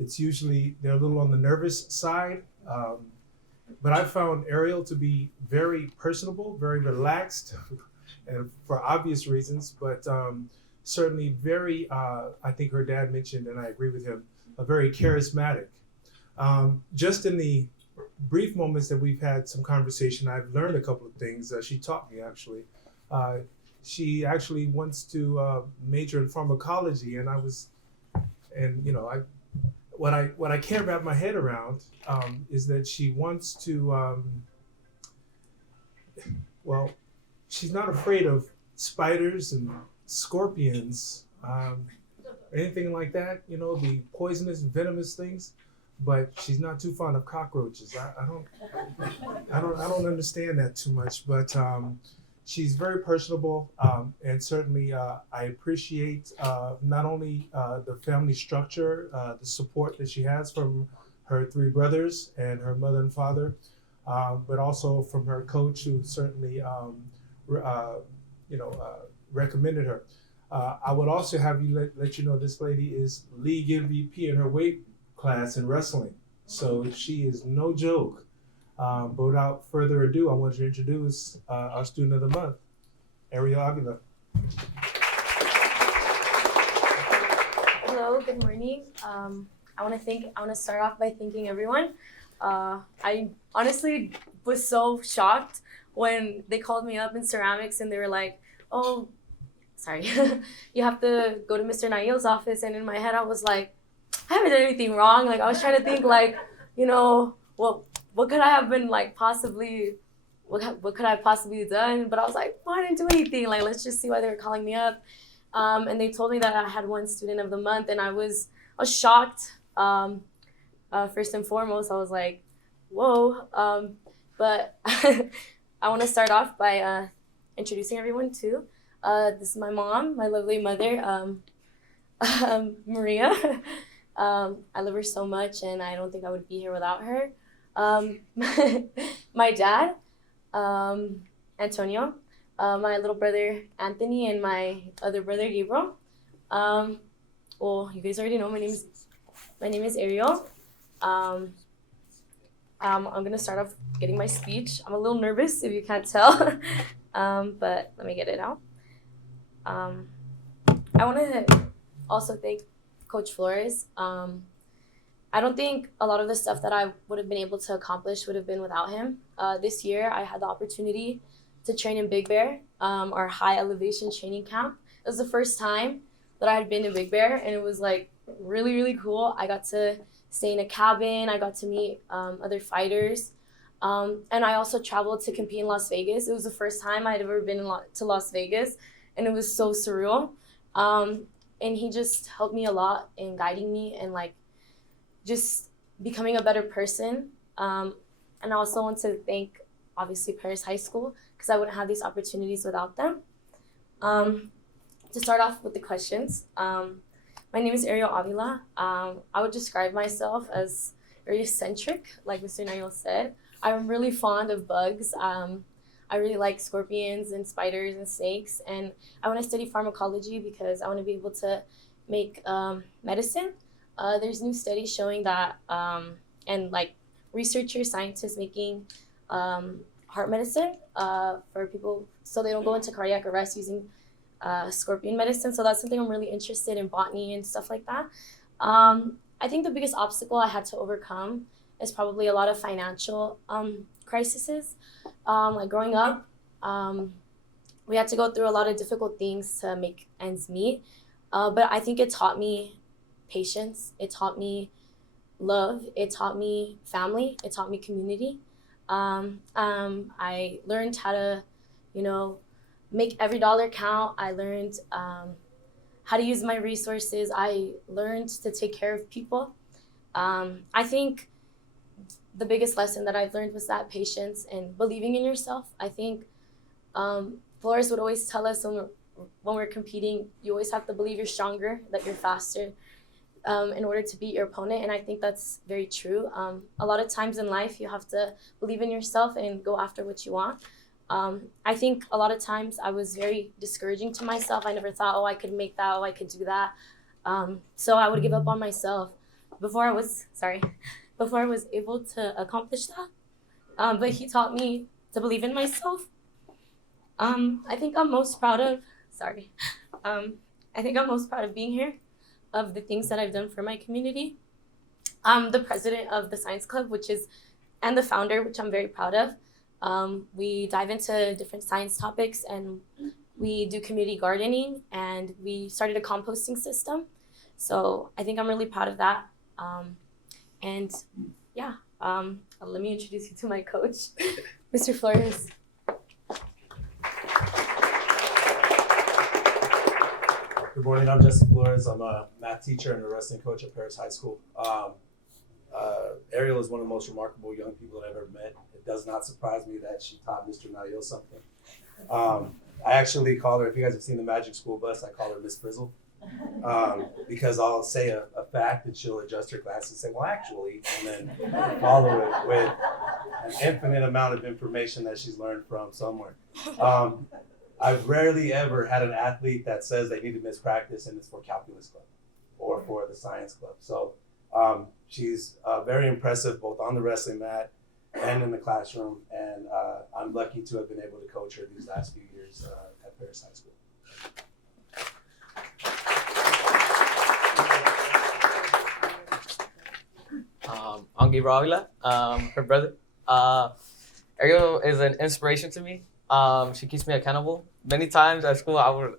it's usually they're a little on the nervous side. But I found Ariel to be very personable, very relaxed, and for obvious reasons, but certainly very, I think her dad mentioned, and I agree with him, very charismatic. Just in the brief moments that we've had some conversation, I've learned a couple of things. She taught me, actually. She actually wants to major in pharmacology, and what I can't wrap my head around is that she wants to, she's not afraid of spiders and scorpions, anything like that, the poisonous, venomous things, but she's not too fond of cockroaches. I don't understand that too much, but she's very personable, and certainly I appreciate not only the family structure, the support that she has from her three brothers and her mother and father, but also from her coach, who certainly recommended her. I would also have you let you know this lady is league MVP in her weight class in wrestling, so she is no joke. But without further ado, I want to introduce our student of the month, Ariel Avila. Hello, good morning. I want to start off by thanking everyone. I honestly was so shocked when they called me up in ceramics and they were like, "Oh, sorry, you have to go to Mr. Nail's office." And in my head, I was like, I haven't done anything wrong. Like, I was trying to think, like, what could I have been like possibly, what could I have possibly done? But I was like, well, I didn't do anything. Like, let's just see why they were calling me up. And they told me that I had won student of the month, and I was shocked. First and foremost, I was like, whoa. But I want to start off by introducing everyone too. This is my mom, my lovely mother, Maria. I love her so much, and I don't think I would be here without her. My dad, Antonio, my little brother Anthony, and my other brother Gabriel. Well, you guys already know my name is Ariel. I'm gonna start off getting my speech. I'm a little nervous if you can't tell, but let me get it out. I want to also thank Coach Flores. I don't think a lot of the stuff that I would have been able to accomplish would have been without him. This year, I had the opportunity to train in Big Bear, our high elevation training camp. It was the first time that I had been to Big Bear, and it was like really, really cool. I got to stay in a cabin. I got to meet other fighters. And I also traveled to compete in Las Vegas. It was the first time I'd ever been to Las Vegas, and it was so surreal. And he just helped me a lot in guiding me and like just becoming a better person. And I also want to thank, obviously, Paris High School, because I wouldn't have these opportunities without them. To start off with the questions, my name is Ariel Avila. I would describe myself as very eccentric, like Mr. Nail said. I'm really fond of bugs. I really like scorpions and spiders and snakes, and I want to study pharmacology because I want to be able to make medicine. There's new studies showing that, and like researchers, scientists making heart medicine for people so they don't go into cardiac arrest using scorpion medicine. So that's something I'm really interested in, botany and stuff like that. I think the biggest obstacle I had to overcome is probably a lot of financial crises. Like growing up, we had to go through a lot of difficult things to make ends meet. But I think it taught me patience. It taught me love. It taught me family. It taught me community. I learned how to, make every dollar count. I learned how to use my resources. I learned to take care of people. I think the biggest lesson that I've learned was that patience and believing in yourself. I think Flores would always tell us when we're competing, you always have to believe you're stronger, that you're faster in order to beat your opponent. And I think that's very true. A lot of times in life, you have to believe in yourself and go after what you want. I think a lot of times I was very discouraging to myself. I never thought, oh, I could make that, oh, I could do that. So I would give up on myself before I was able to accomplish that. But he taught me to believe in myself. I think I'm most proud of being here, of the things that I've done for my community. I'm the president of the science club, and the founder, which I'm very proud of. We dive into different science topics, and we do community gardening, and we started a composting system. So I think I'm really proud of that. Let me introduce you to my coach, Mr. Flores. Good morning, I'm Jesse Flores. I'm a math teacher and a wrestling coach at Paris High School. Ariel is one of the most remarkable young people that I've ever met. It does not surprise me that she taught Mr. Nail something. I actually call her, if you guys have seen the Magic School Bus, I call her Miss Frizzle. Because I'll say a fact and she'll adjust her glasses and say, well, actually, and then follow it with an infinite amount of information that she's learned from somewhere. I've rarely ever had an athlete that says they need to miss practice and it's for calculus club or for the science club. So she's very impressive both on the wrestling mat and in the classroom. And I'm lucky to have been able to coach her these last few years at Paris High School. I'm Gabriel Avila, her brother. Ariel is an inspiration to me. She keeps me accountable. Many times at school, sorry.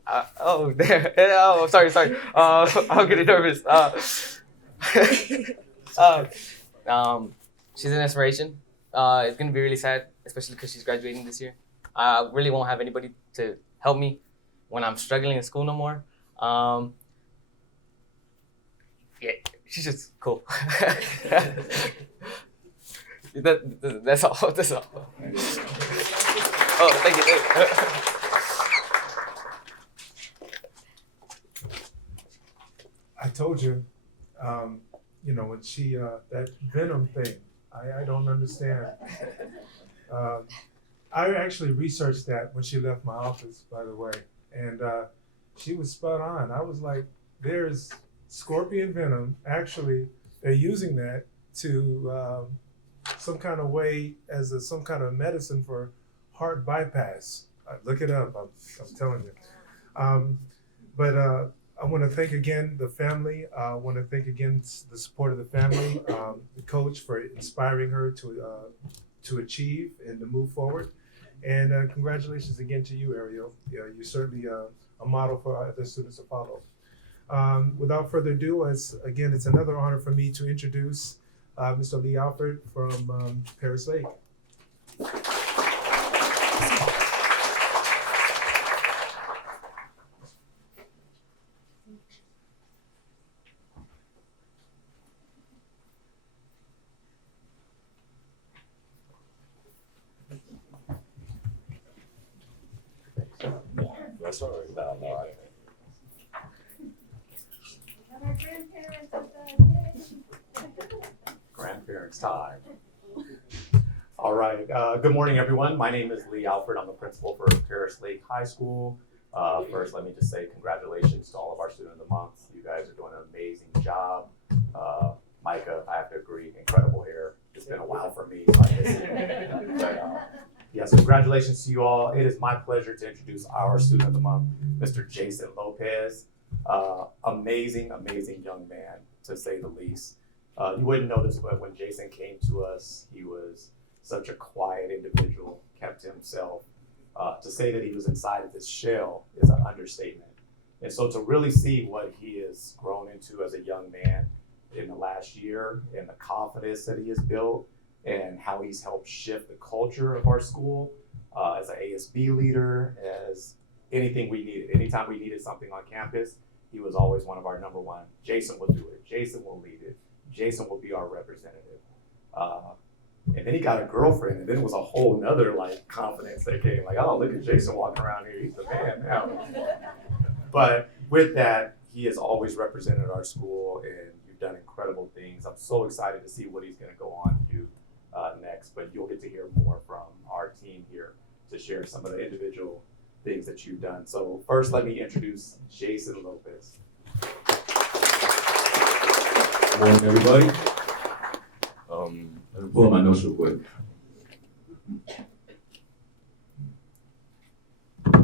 I'm getting nervous. She's an inspiration. It's gonna be really sad, especially because she's graduating this year. I really won't have anybody to help me when I'm struggling in school no more. Yeah, she's just cool. That's all. That's all. Oh, thank you. I told you, when she, that venom thing, I don't understand. I actually researched that when she left my office, by the way, and she was spot on. I was like, there's scorpion venom. Actually, they're using that to some kind of way as some kind of medicine for heart bypass. Look it up, I'm telling you. But I want to thank again the family. I want to thank again the support of the family, the coach for inspiring her to achieve and to move forward. And congratulations again to you, Ariel. You're certainly a model for other students to follow. Without further ado, it's another honor for me to introduce Mr. Lee Alford from Paris Lake. That's all right. No, I grandparents time. All right. Good morning, everyone. My name is Lee Alford. I'm the principal for Paris Lake High School. First, let me just say congratulations to all of our Student of the Month. You guys are doing an amazing job. Micah, I have to agree, incredible hair. It's been a while for me, so I miss it. But, yes, congratulations to you all. It is my pleasure to introduce our Student of the Month, Mr. Jason Lopez. Amazing young man, to say the least. You wouldn't know this, but when Jason came to us, he was such a quiet individual, kept to himself. To say that he was inside of his shell is an understatement. And so to really see what he has grown into as a young man in the last year and the confidence that he has built and how he's helped shift the culture of our school as an ASB leader, as anything we needed. Anytime we needed something on campus, he was always one of our number one. Jason will do it. Jason will lead it. Jason will be our representative. And then he got a girlfriend, and then it was a whole nother like confidence that came. Like, oh, look at Jason walking around here. He's the man now. But with that, he has always represented our school, and you've done incredible things. I'm so excited to see what he's going to go on to do next. But you'll get to hear more from our team here to share some of the individual things that you've done. So first, let me introduce Jason Lopez. Good morning, everybody. Let me pull up my notes real quick.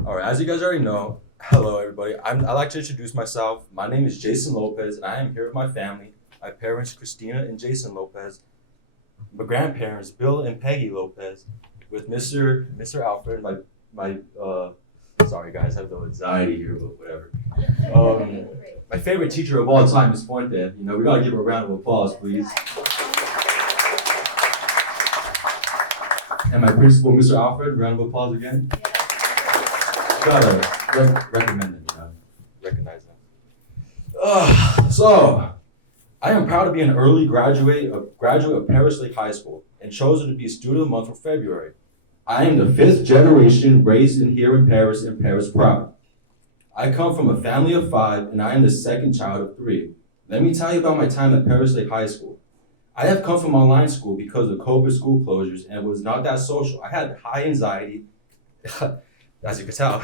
All right, as you guys already know, hello everybody. I'd like to introduce myself. My name is Jason Lopez, and I am here with my family. My parents, Christina and Jason Lopez. My grandparents, Bill and Peggy Lopez, with Mr. Alfred. My sorry guys, I have no anxiety here, but whatever. My favorite teacher of all time is Fuente. You know, we gotta give her a round of applause, please. And my principal, Mr. Alfred, round of applause again. Gotta recommend him, you know, recognize him. So, I am proud to be an early graduate of Paris Lake High School and chosen to be Student of the Month for February. I am the 5th generation raised here in Paris and Paris proud. I come from a family of 5 and I am the 2nd child of 3. Let me tell you about my time at Paris Lake High School. I have come from online school because of COVID school closures and was not that social. I had high anxiety, as you can tell.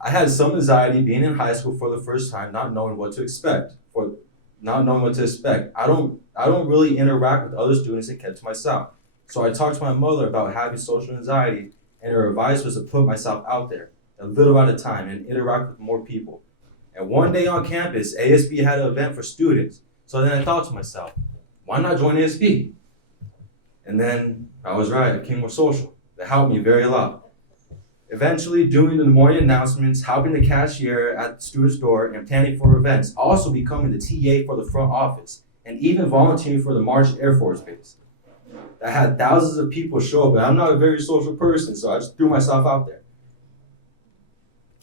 I had some anxiety being in high school for the first time, not knowing what to expect. I don't really interact with other students and kept to myself. So I talked to my mother about having social anxiety, and her advice was to put myself out there a little at a time and interact with more people. And one day on campus, ASB had an event for students. So then I thought to myself, why not join ASB? And then I was right, I became more social. That helped me very a lot. Eventually, doing the morning announcements, helping the cashier at the student store, and planning for events, also becoming the TA for the front office, and even volunteering for the March Air Force Base. I had thousands of people show up, and I'm not a very social person, so I just threw myself out there.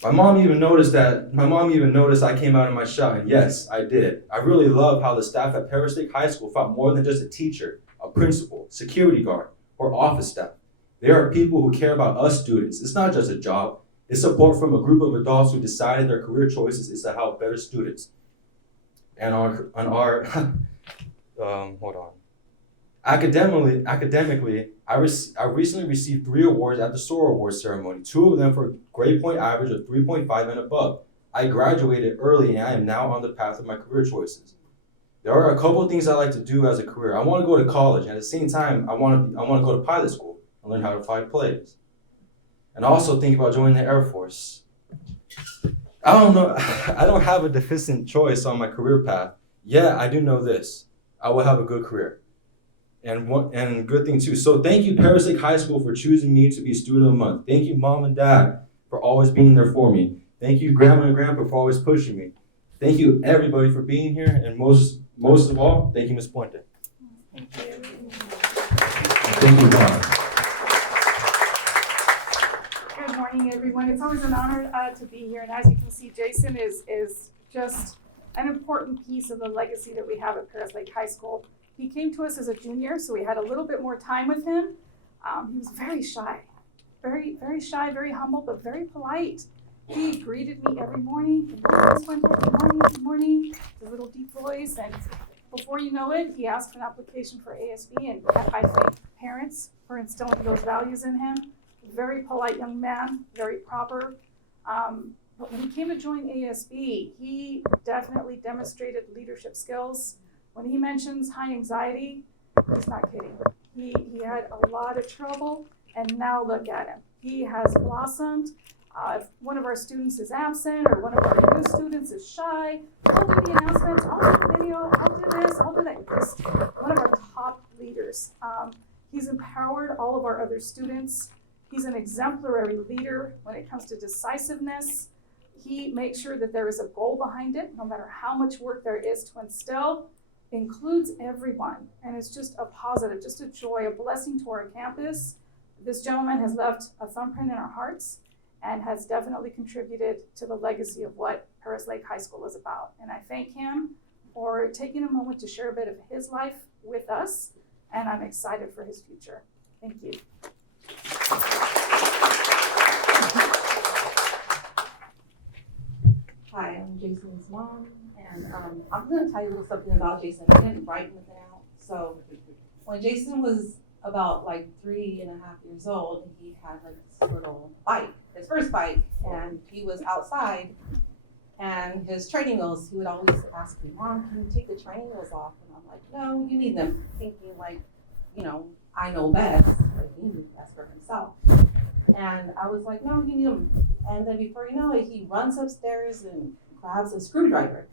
My mom even noticed I came out in my shell, and yes, I did. I really love how the staff at Paris Lake High School felt more than just a teacher, a principal, security guard, or office staff. They are people who care about us students. It's not just a job. It's support from a group of adults who decided their career choices is to help better students. And Academically, I recently received 3 awards at the SOAR Awards ceremony, 2 of them for grade point average of 3.5 and above. I graduated early and I am now on the path of my career choices. There are a couple of things I like to do as a career. I want to go to college, and at the same time, I want to go to pilot school and learn how to fly planes. And also think about joining the Air Force. I don't know, I don't have a deficient choice on my career path. Yeah, I do know this. I will have a good career. And good thing too. So thank you, Paris Lake High School, for choosing me to be Student of the Month. Thank you, Mom and Dad, for always being there for me. Thank you, Grandma and Grandpa, for always pushing me. Thank you, everybody, for being here. And most of all, thank you, Ms. Puente. Thank you, Bob. Good morning, everyone. It's always an honor to be here. And as you can see, Jason is just an important piece of the legacy that we have at Paris Lake High School. He came to us as a junior, so we had a little bit more time with him. He was very shy, very shy, very humble, but very polite. He greeted me every morning. Good morning, Ms. Fuente. Good morning, good morning. His little deep voice, and before you know it, he asked for an application for ASB, and I thank parents for instilling those values in him. Very polite young man, very proper. But when he came to join ASB, he definitely demonstrated leadership skills. When he mentions high anxiety, he's not kidding. He had a lot of trouble, and now look at him. He has blossomed. If one of our students is absent or one of our new students is shy, I'll do the announcements, I'll do the video, I'll do this, I'll do that. Just one of our top leaders. He's empowered all of our other students. He's an exemplary leader when it comes to decisiveness. He makes sure that there is a goal behind it, no matter how much work there is to instill. Includes everyone, and it's just a positive, just a joy, a blessing to our campus. This gentleman has left a thumbprint in our hearts and has definitely contributed to the legacy of what Paris Lake High School is about. And I thank him for taking a moment to share a bit of his life with us, and I'm excited for his future. Thank you. Hi, I'm Jason's mom, and I'm going to tell you a little something about Jason. I didn't write anything out. So when Jason was about like 3.5 years old, he had like this little bike, his first bike, and he was outside, and his training wheels, he would always ask me, Mom, can you take the training wheels off? And I'm like, no, you need them, thinking like, you know, I know best, like he knew best for himself. And I was like, no, you need them. And then before you know it, he runs upstairs and grabs a screwdriver.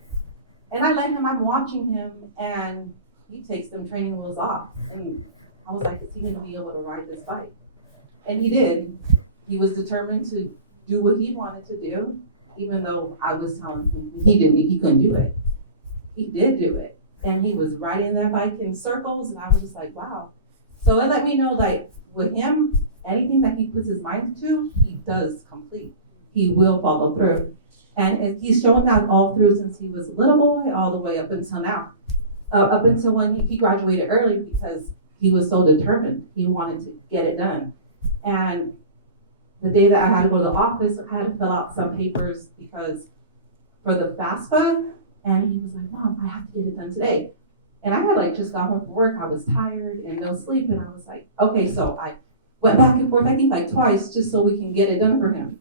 And I let him, I'm watching him, and he takes them training wheels off. And I was like, is he gonna be able to ride this bike? And he did. He was determined to do what he wanted to do, even though I was telling him he couldn't do it. He did do it. And he was riding that bike in circles, and I was just like, wow. So it let me know, like, with him, anything that he puts his mind to, he does complete. He will follow through. And he's shown that all through since he was a little boy, all the way up until now. Up until when he graduated early, because he was so determined. He wanted to get it done. And the day that I had to go to the office, I had to fill out some papers because for the FAFSA, and he was like, Mom, I have to get it done today. And I had like just got home from work, I was tired and no sleep, and I was like, okay, so I went back and forth, I think like twice, just so we can get it done for him.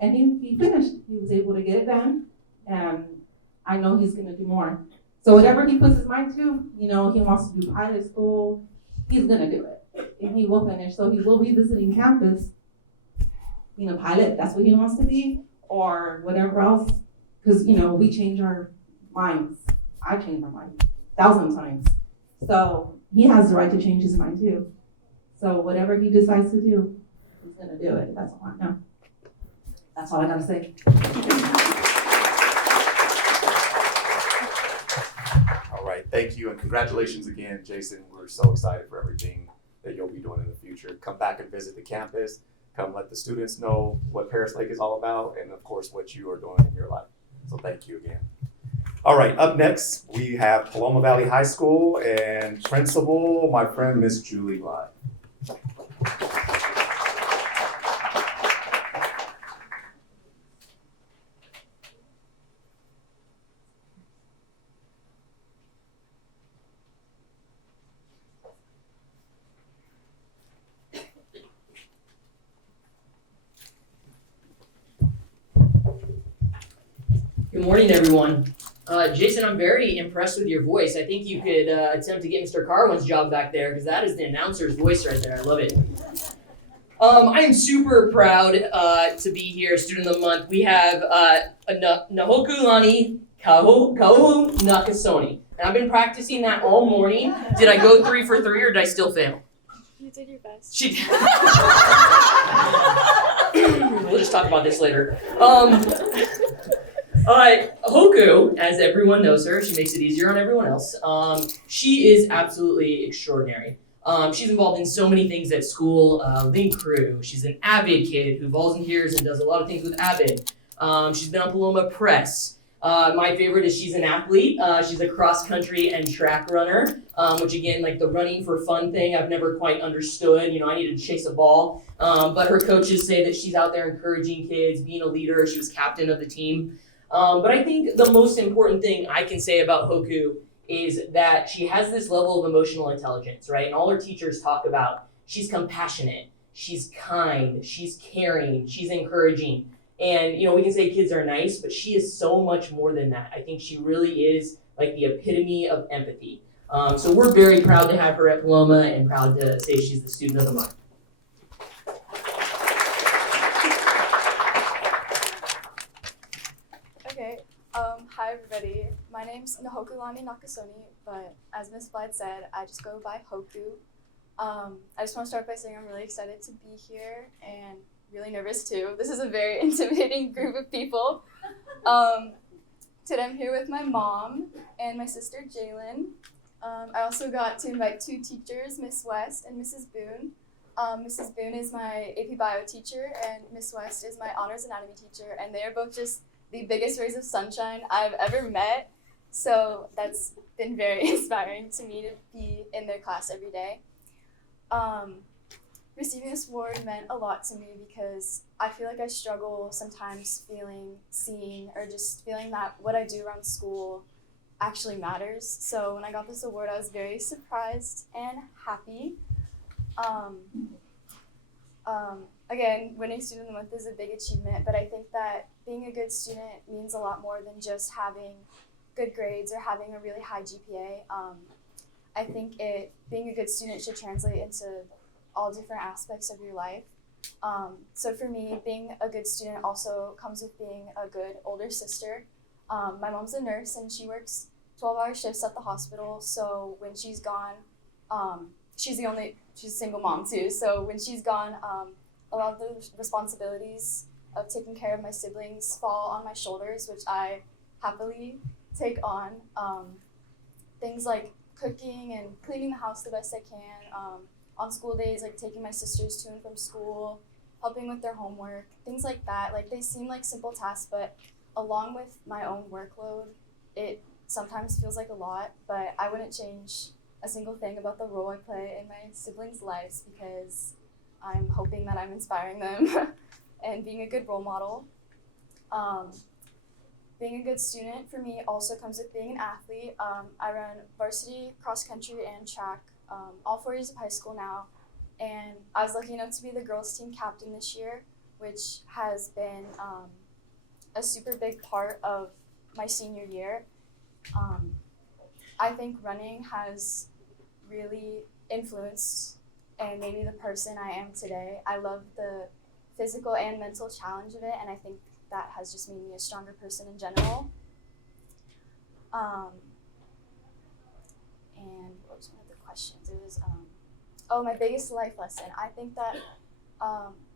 And he finished, he was able to get it done, and I know he's gonna do more. So whatever he puts his mind to, you know, he wants to do pilot school, he's gonna do it, and he will finish. So he will be visiting campus, being a pilot, that's what he wants to be, or whatever else, because, you know, we change our minds. I changed my mind 1,000 times. So he has the right to change his mind too. So whatever he decides to do, he's gonna do it. That's all I know. That's all I gotta say. All right, thank you, and congratulations again, Jason. We're so excited for everything that you'll be doing in the future. Come back and visit the campus. Come let the students know what Paris Lake is all about, and of course, what you are doing in your life. So thank you again. All right, up next, we have Paloma Valley High School and principal, my friend, Miss Julie Glide. Good morning, everyone. Jason, I'm very impressed with your voice. I think you could attempt to get Mr. Carwin's job back there, because that is the announcer's voice right there. I love it. I am super proud to be here, Student of the Month. We have Nahoku Lani Kauhu Nakasoni. And I've been practicing that all morning. Did I go 3 for 3 or did I still fail? You did your best. She did. We'll just talk about this later. Hoku, as everyone knows her, she makes it easier on everyone else. She is absolutely extraordinary. She's involved in so many things at school, Link Crew. She's an Avid kid who volunteers and does a lot of things with Avid. She's been on Paloma Press. My favorite is she's an athlete. She's a cross country and track runner, which again, like the running for fun thing, I've never quite understood. You know, I needed to chase a ball. But her coaches say that she's out there encouraging kids, being a leader. She was captain of the team. But I think the most important thing I can say about Hoku is that she has this level of emotional intelligence, right? And all her teachers talk about, she's compassionate, she's kind, she's caring, she's encouraging. And, you know, we can say kids are nice, but she is so much more than that. I think she really is like the epitome of empathy. So we're very proud to have her at Paloma and proud to say she's the Student of the Month. Okay, hi everybody. My name's Nahoku Lani Nakasoni, but as Miss Blythe said, I just go by Hoku. I just want to start by saying I'm really excited to be here and really nervous too. This is a very intimidating group of people. Today I'm here with my mom and my sister Jalen. I also got to invite 2 teachers, Miss West and Mrs. Boone. Mrs. Boone is my AP Bio teacher and Miss West is my Honors Anatomy teacher, and they are both just the biggest rays of sunshine I've ever met. So that's been very inspiring to me to be in their class every day. Receiving this award meant a lot to me because I feel like I struggle sometimes feeling seen or just feeling that what I do around school actually matters. So when I got this award, I was very surprised and happy. Again, winning Student of the Month is a big achievement, but I think that being a good student means a lot more than just having good grades or having a really high GPA. I think being a good student should translate into all different aspects of your life. So for me, being a good student also comes with being a good older sister. My mom's a nurse and she works 12-hour shifts at the hospital, so when she's gone, she's a single mom too, so when she's gone, a lot of the responsibilities of taking care of my siblings fall on my shoulders, which I happily take on. Things like cooking and cleaning the house the best I can, on school days, like taking my sisters to and from school, helping with their homework, things like that. Like, they seem like simple tasks, but along with my own workload, it sometimes feels like a lot, but I wouldn't change a single thing about the role I play in my siblings' lives because I'm hoping that I'm inspiring them and being a good role model. Being a good student for me also comes with being an athlete. I run varsity, cross country, and track all 4 years of high school now, and I was lucky enough to be the girls team captain this year, which has been a super big part of my senior year. I think running has really influenced and made me the person I am today. I love the physical and mental challenge of it, and I think that has just made me a stronger person in general. And what was one of the questions? It was, my biggest life lesson. I think that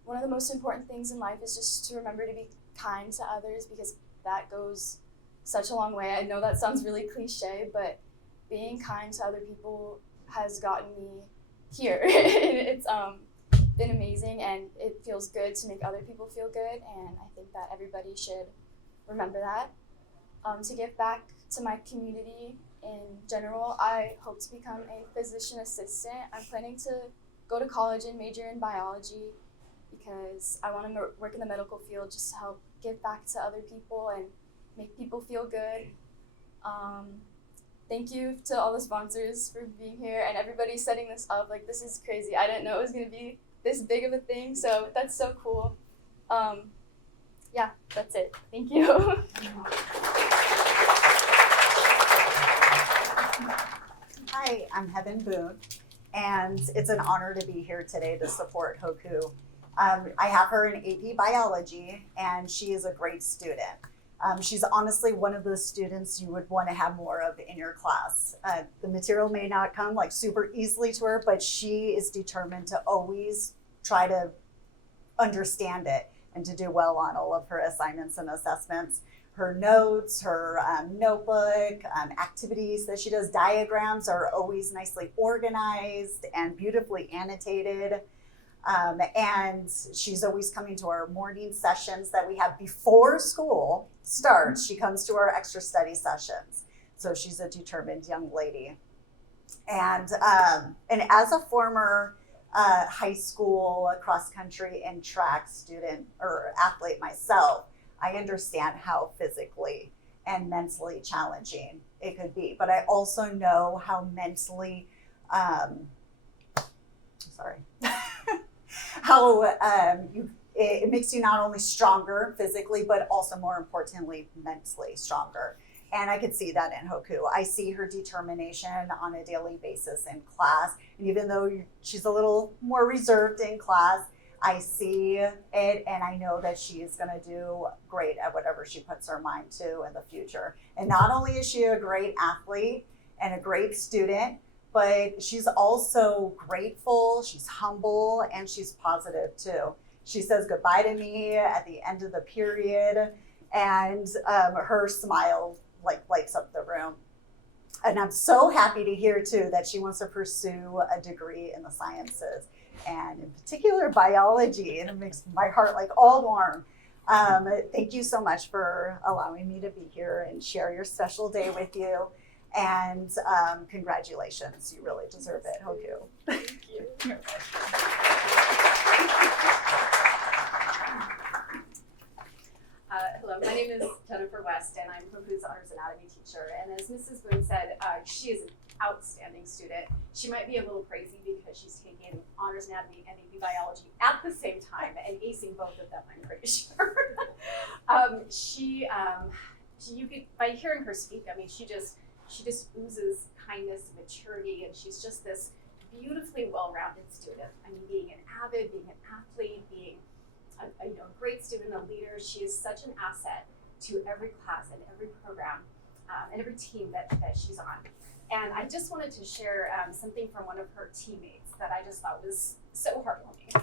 one of the most important things in life is just to remember to be kind to others, because that goes such a long way. I know that sounds really cliche, but being kind to other people has gotten me here. It's been amazing, and it feels good to make other people feel good, and I think that everybody should remember that. To give back to my community in general, I hope to become a physician assistant. I'm planning to go to college and major in biology because I want to work in the medical field just to help give back to other people and make people feel good. Thank you to all the sponsors for being here and everybody setting this up. Like, this is crazy. I didn't know it was going to be this big of a thing, so that's so cool. Yeah, that's it. Thank you. Hi, I'm Heaven Boone, and it's an honor to be here today to support Hoku. I have her in AP Biology, and she is a great student. She's honestly one of those students you would want to have more of in your class. The material may not come like super easily to her, but she is determined to always try to understand it and to do well on all of her assignments and assessments. Her notes, her notebook, activities that she does, diagrams are always nicely organized and beautifully annotated. And she's always coming to our morning sessions that we have before school starts. She comes to our extra study sessions. So she's a determined young lady. And as a former high school cross country and track student or athlete myself, I understand how physically and mentally challenging it could be. But I also know how mentally, it makes you not only stronger physically, but also more importantly, mentally stronger. And I could see that in Hoku. I see her determination on a daily basis in class. And even though she's a little more reserved in class, I see it and I know that she is going to do great at whatever she puts her mind to in the future. And not only is she a great athlete and a great student, but she's also grateful, she's humble, and she's positive too. She says goodbye to me at the end of the period, and her smile lights up the room. And I'm so happy to hear too that she wants to pursue a degree in the sciences, and in particular biology, and it makes my heart all warm. Thank you so much for allowing me to be here and share your special day with you. And congratulations, you really deserve it, Hoku. Thank you. Hello, my name is Jennifer West, and I'm Hoku's Honors Anatomy teacher. And as Mrs. Boone said, she is an outstanding student. She might be a little crazy because she's taking Honors Anatomy and AP Biology at the same time and acing both of them, I'm pretty sure. You could, by hearing her speak, I mean, she just oozes kindness and maturity, and she's just this beautifully well-rounded student. I mean, being an avid, being an athlete, being a great student, a leader, she is such an asset to every class and every program and every team that she's on. And I just wanted to share something from one of her teammates that I just thought was so heartwarming.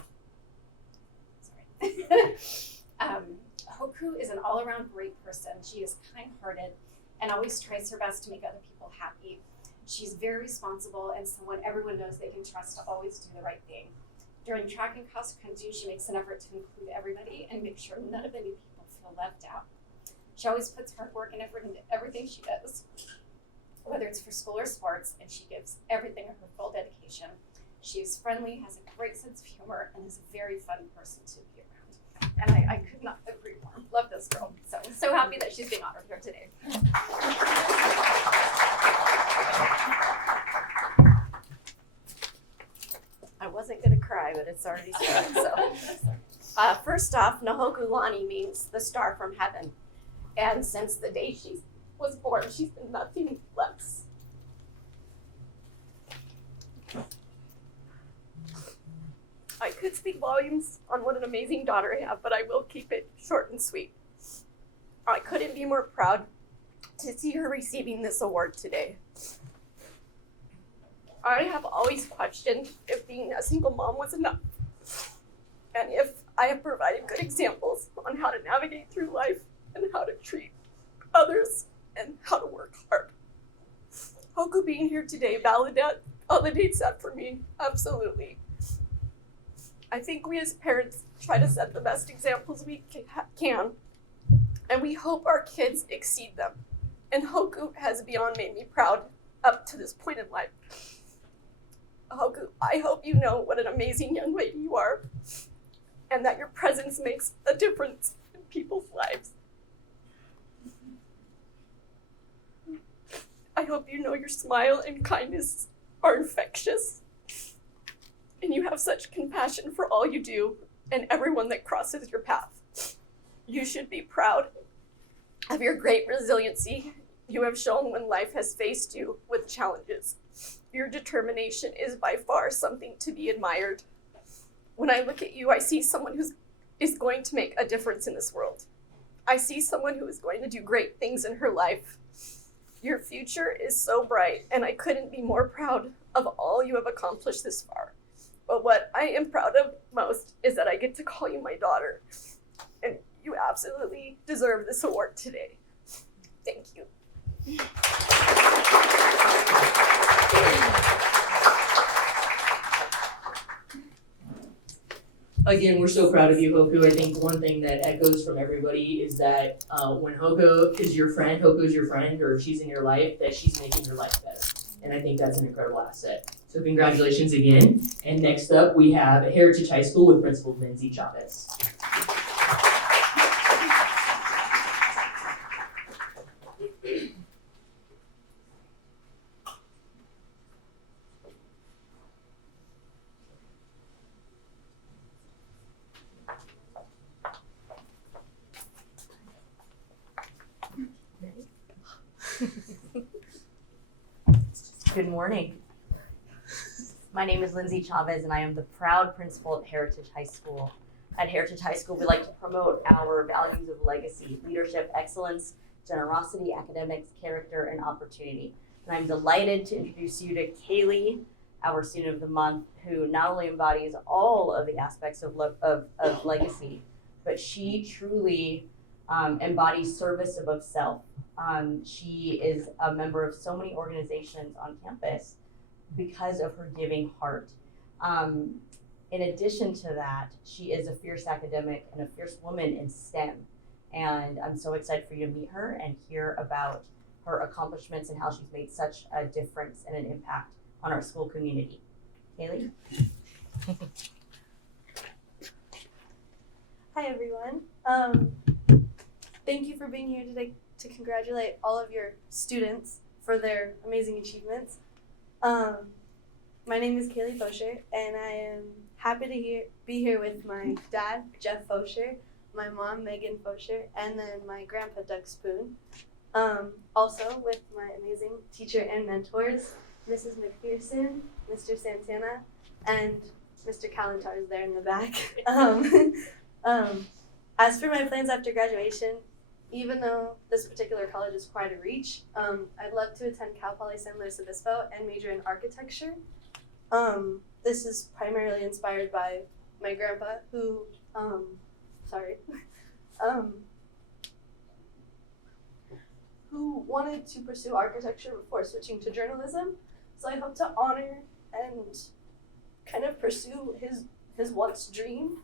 Sorry. Hoku is an all-around great person. She is kind-hearted and always tries her best to make other people happy. She's very responsible and someone everyone knows they can trust to always do the right thing. During track and cross country, she makes an effort to include everybody and make sure none of the new people feel left out. She always puts hard work and effort into everything she does, whether it's for school or sports, and she gives everything her full dedication. She is friendly, has a great sense of humor, and is a very fun person to be around. And I could not agree more. Love this girl. So I'm so happy that she's being honored here today. I wasn't gonna cry, but it's already started, so. First off, Nahoku Lani means the star from heaven. And since the day she was born, she's been nothing less. I could speak volumes on what an amazing daughter I have, but I will keep it short and sweet. I couldn't be more proud to see her receiving this award today. I have always questioned if being a single mom was enough, and if I have provided good examples on how to navigate through life and how to treat others and how to work hard. Hoku being here today validates that for me, absolutely. I think we as parents try to set the best examples we can, and we hope our kids exceed them. And Hoku has beyond made me proud up to this point in life. Hoku, I hope you know what an amazing young lady you are, and that your presence makes a difference in people's lives. I hope you know your smile and kindness are infectious, and you have such compassion for all you do and everyone that crosses your path. You should be proud of your great resiliency you have shown when life has faced you with challenges. Your determination is by far something to be admired. When I look at you, I see someone who is going to make a difference in this world. I see someone who is going to do great things in her life. Your future is so bright, and I couldn't be more proud of all you have accomplished this far. But what I am proud of most is that I get to call you my daughter, and you absolutely deserve this award today. Thank you. Again, we're so proud of you, Hoku. I think one thing that echoes from everybody is that when Hoku is your friend, or she's in your life, that she's making your life better. And I think that's an incredible asset. So congratulations again. And next up, we have Heritage High School with Principal Lindsay Chavez. Good morning. My name is Lindsay Chavez, and I am the proud principal at Heritage High School. At Heritage High School, we like to promote our values of legacy, leadership, excellence, generosity, academics, character, and opportunity. And I'm delighted to introduce you to Kaylee, our student of the month, who not only embodies all of the aspects of legacy, but she truly embodies service above self. She is a member of so many organizations on campus because of her giving heart. In addition to that, she is a fierce academic and a fierce woman in STEM. And I'm so excited for you to meet her and hear about her accomplishments and how she's made such a difference and an impact on our school community. Kaylee? Hi everyone. Thank you for being here today to congratulate all of your students for their amazing achievements. My name is Kaylee Fosher, and I am happy to be here with my dad, Jeff Fosher, my mom, Megan Fosher, and then my grandpa, Doug Spoon. Also with my amazing teacher and mentors, Mrs. McPherson, Mr. Santana, and Mr. Kalantar is there in the back. As for my plans after graduation, even though this particular college is quite a reach, I'd love to attend Cal Poly San Luis Obispo and major in architecture. This is primarily inspired by my grandpa, who, who wanted to pursue architecture before switching to journalism. So I hope to honor and kind of pursue his once dream,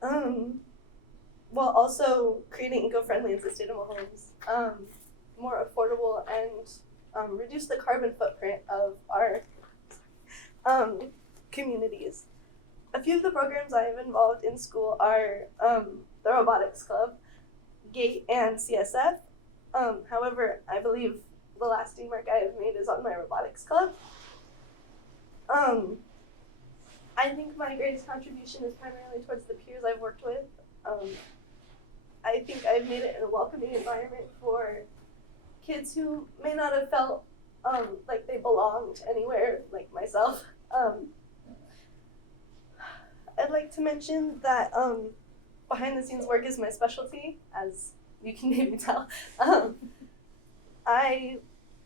while also creating eco-friendly and sustainable homes, more affordable, and reduce the carbon footprint of our communities. A few of the programs I have involved in school are the Robotics Club, GATE, and CSF. However, I believe the lasting mark I have made is on my Robotics Club. I think my greatest contribution is primarily towards the peers I've worked with. I think I've made it a welcoming environment for kids who may not have felt like they belonged anywhere like myself. I'd like to mention that behind the scenes work is my specialty, as you can maybe tell. I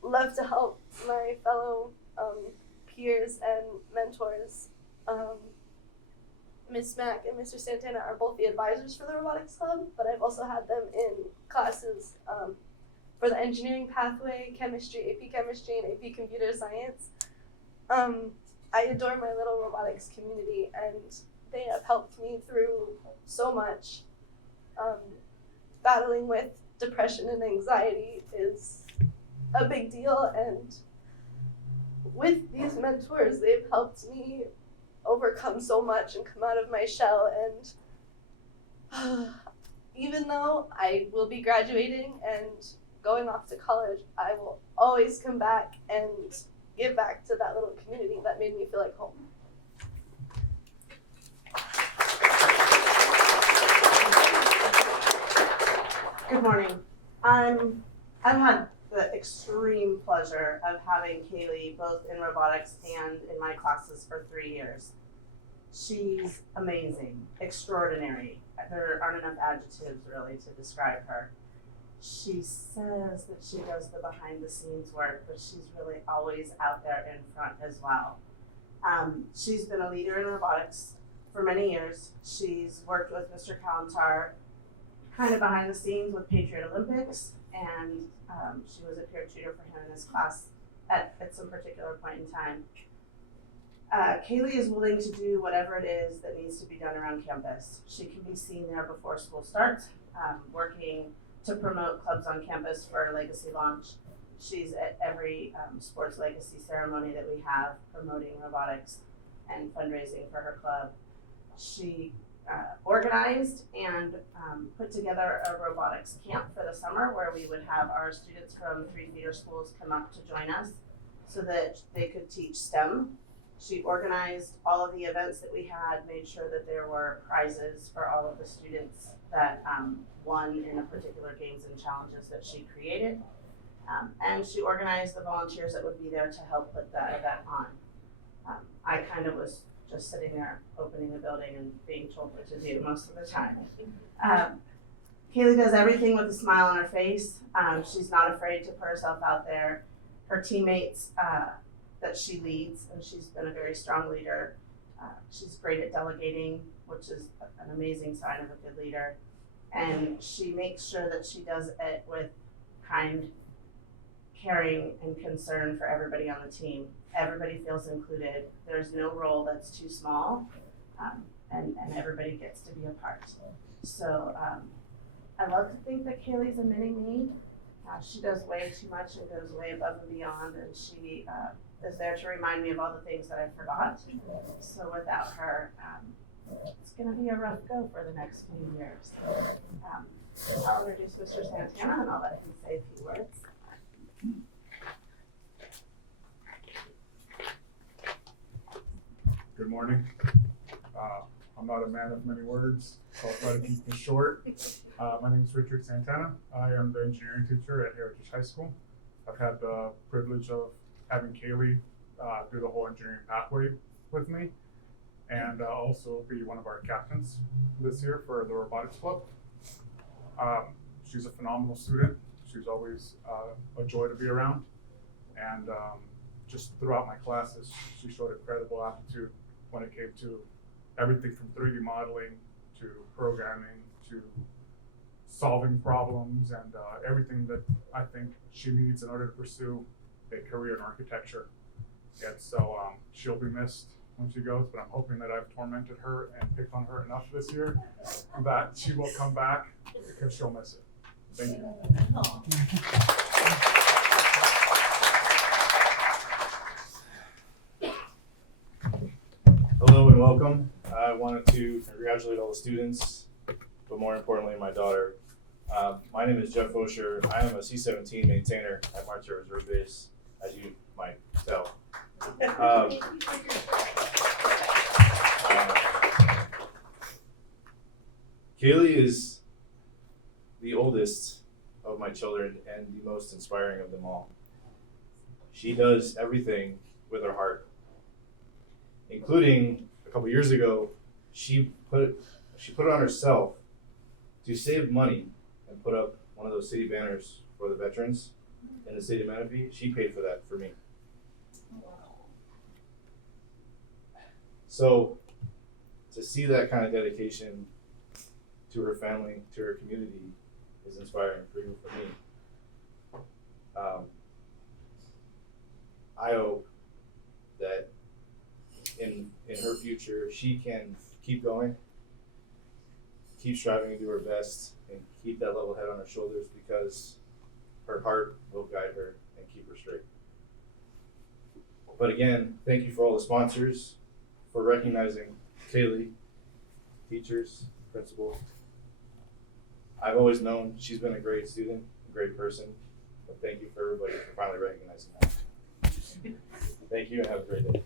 love to help my fellow peers and mentors. Ms. Mack and Mr. Santana are both the advisors for the Robotics Club, but I've also had them in classes for the engineering pathway, chemistry, AP chemistry, and AP computer science. I adore my little robotics community, and they have helped me through so much. Battling with depression and anxiety is a big deal, and with these mentors, they've helped me overcome so much and come out of my shell. And even though I will be graduating and going off to college, I will always come back and give back to that little community that made me feel like home. Good morning. I've had the extreme pleasure of having Kaylee both in robotics and in my classes for 3 years. She's amazing, extraordinary. There aren't enough adjectives really to describe her. She says that she does the behind the scenes work, but she's really always out there in front as well. She's been a leader in robotics for many years. She's worked with Mr. Kalantar kind of behind the scenes with Patriot Olympics, and she was a peer tutor for him in his class at some particular point in time. Kaylee is willing to do whatever it is that needs to be done around campus. She can be seen there before school starts, working to promote clubs on campus for Legacy Launch. She's at every sports legacy ceremony that we have, promoting robotics and fundraising for her club. She organized and put together a robotics camp for the summer where we would have our students from 3 feeder schools come up to join us so that they could teach STEM. She organized all of the events that we had, made sure that there were prizes for all of the students that won in the particular games and challenges that she created. And she organized the volunteers that would be there to help put that event on. I kind of was just sitting there opening the building and being told what to do most of the time. Kaylee does everything with a smile on her face. She's not afraid to put herself out there. Her teammates that she leads, and she's been a very strong leader. She's great at delegating, which is an amazing sign of a good leader. And she makes sure that she does it with kind caring and concern for everybody on the team. Everybody feels included. There's no role that's too small, and everybody gets to be a part. So I love to think that Kaylee's a mini me. She does way too much and goes way above and beyond, and she is there to remind me of all the things that I forgot. So without her, it's going to be a rough go for the next few years. I'll introduce Mr. Santana and I'll let him say a few words. Good morning. I'm not a man of many words, so I'll try to keep this short. My name is Richard Santana. I am the engineering teacher at Heritage High School. I've had the privilege of having Kaylee do the whole engineering pathway with me, and also be one of our captains this year for the robotics club. She's a phenomenal student. She's always a joy to be around, and just throughout my classes, she showed incredible aptitude when it came to everything from 3D modeling to programming to solving problems and everything that I think she needs in order to pursue a career in architecture. And so she'll be missed when she goes, but I'm hoping that I've tormented her and picked on her enough this year that she will come back because she'll miss it. Thank you. Hello and welcome. I wanted to congratulate all the students, but more importantly, my daughter. My name is Jeff Osher. I am a C-17 maintainer at March Air Reserve Base, as you might tell. Kaylee is the oldest of my children and the most inspiring of them all. She does everything with her heart, including a couple years ago, she put it on herself to save money and put up one of those city banners for the veterans in the city of Manatee. She paid for that for me. So to see that kind of dedication to her family, to her community, is inspiring for you, for me. I hope that in her future, she can keep going, keep striving to do her best, and keep that level head on her shoulders, because her heart will guide her and keep her straight. But again, thank you for all the sponsors, for recognizing Kaylee, teachers, principals. I've always known she's been a great student, a great person, but thank you for everybody for finally recognizing that. Thank you and have a great day.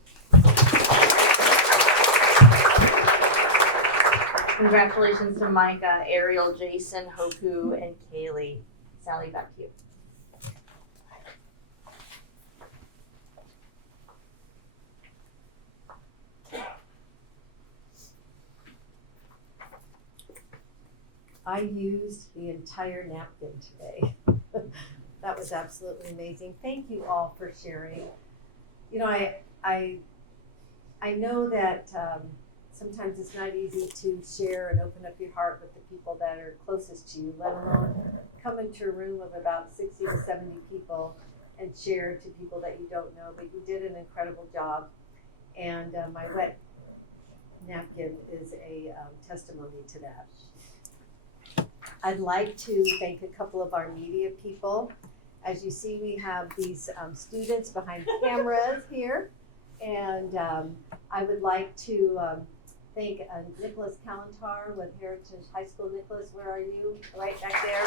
Congratulations to Micah, Ariel, Jason, Hoku, and Kaylee. Sally, back to you. I used the entire napkin today. That was absolutely amazing. Thank you all for sharing. You know, I know that sometimes it's not easy to share and open up your heart with the people that are closest to you, let alone come into a room of about 60 to 70 people and share to people that you don't know, but you did an incredible job. And my wet napkin is a testimony to that. I'd like to thank a couple of our media people. As you see, we have these students behind cameras here. And I would like to thank Nicholas Kalantar with Heritage High School. Nicholas, where are you? Right back there.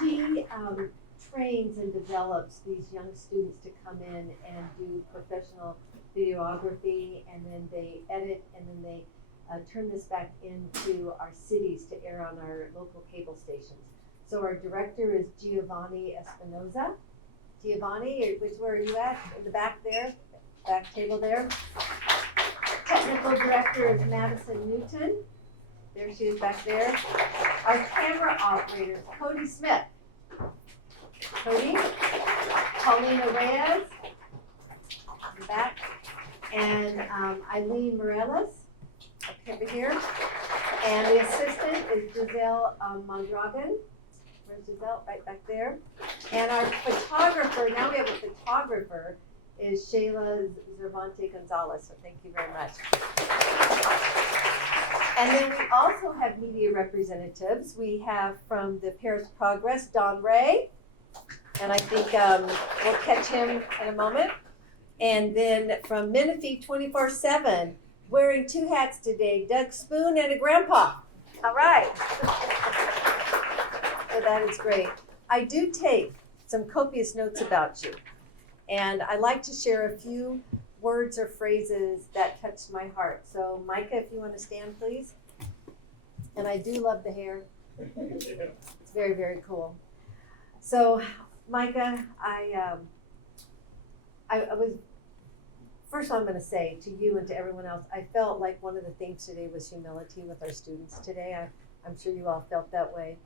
He trains and develops these young students to come in and do professional videography, and then they edit, and then they turn this back into our cities to air on our local cable stations. So our director is Giovanni Espinoza. Giovanni, where are you at? In the back there, back table there. Technical director is Madison Newton. There she is back there. Our camera operator is Cody Smith. Cody, Paulina Reyes, in the back, and Eileen Morales, up over here. And the assistant is Giselle Mondragon. Where's Giselle? Right back there. And our photographer, now we have a photographer, is Shayla Zervante Gonzalez. So thank you very much. And then we also have media representatives. We have from the Paris Progress, Don Ray. And I think we'll catch him in a moment. And then from Menifee 24/7, wearing 2 hats today, Doug Spoon and a grandpa. All right. So that is great. I do take some copious notes about you. And I like to share a few words or phrases that touched my heart. So Micah, if you want to stand, please. And I do love the hair. It's very, very cool. So Micah, I was, first of all, I'm going to say to you and to everyone else, I felt like one of the themes today was humility with our students today. I'm sure you all felt that way.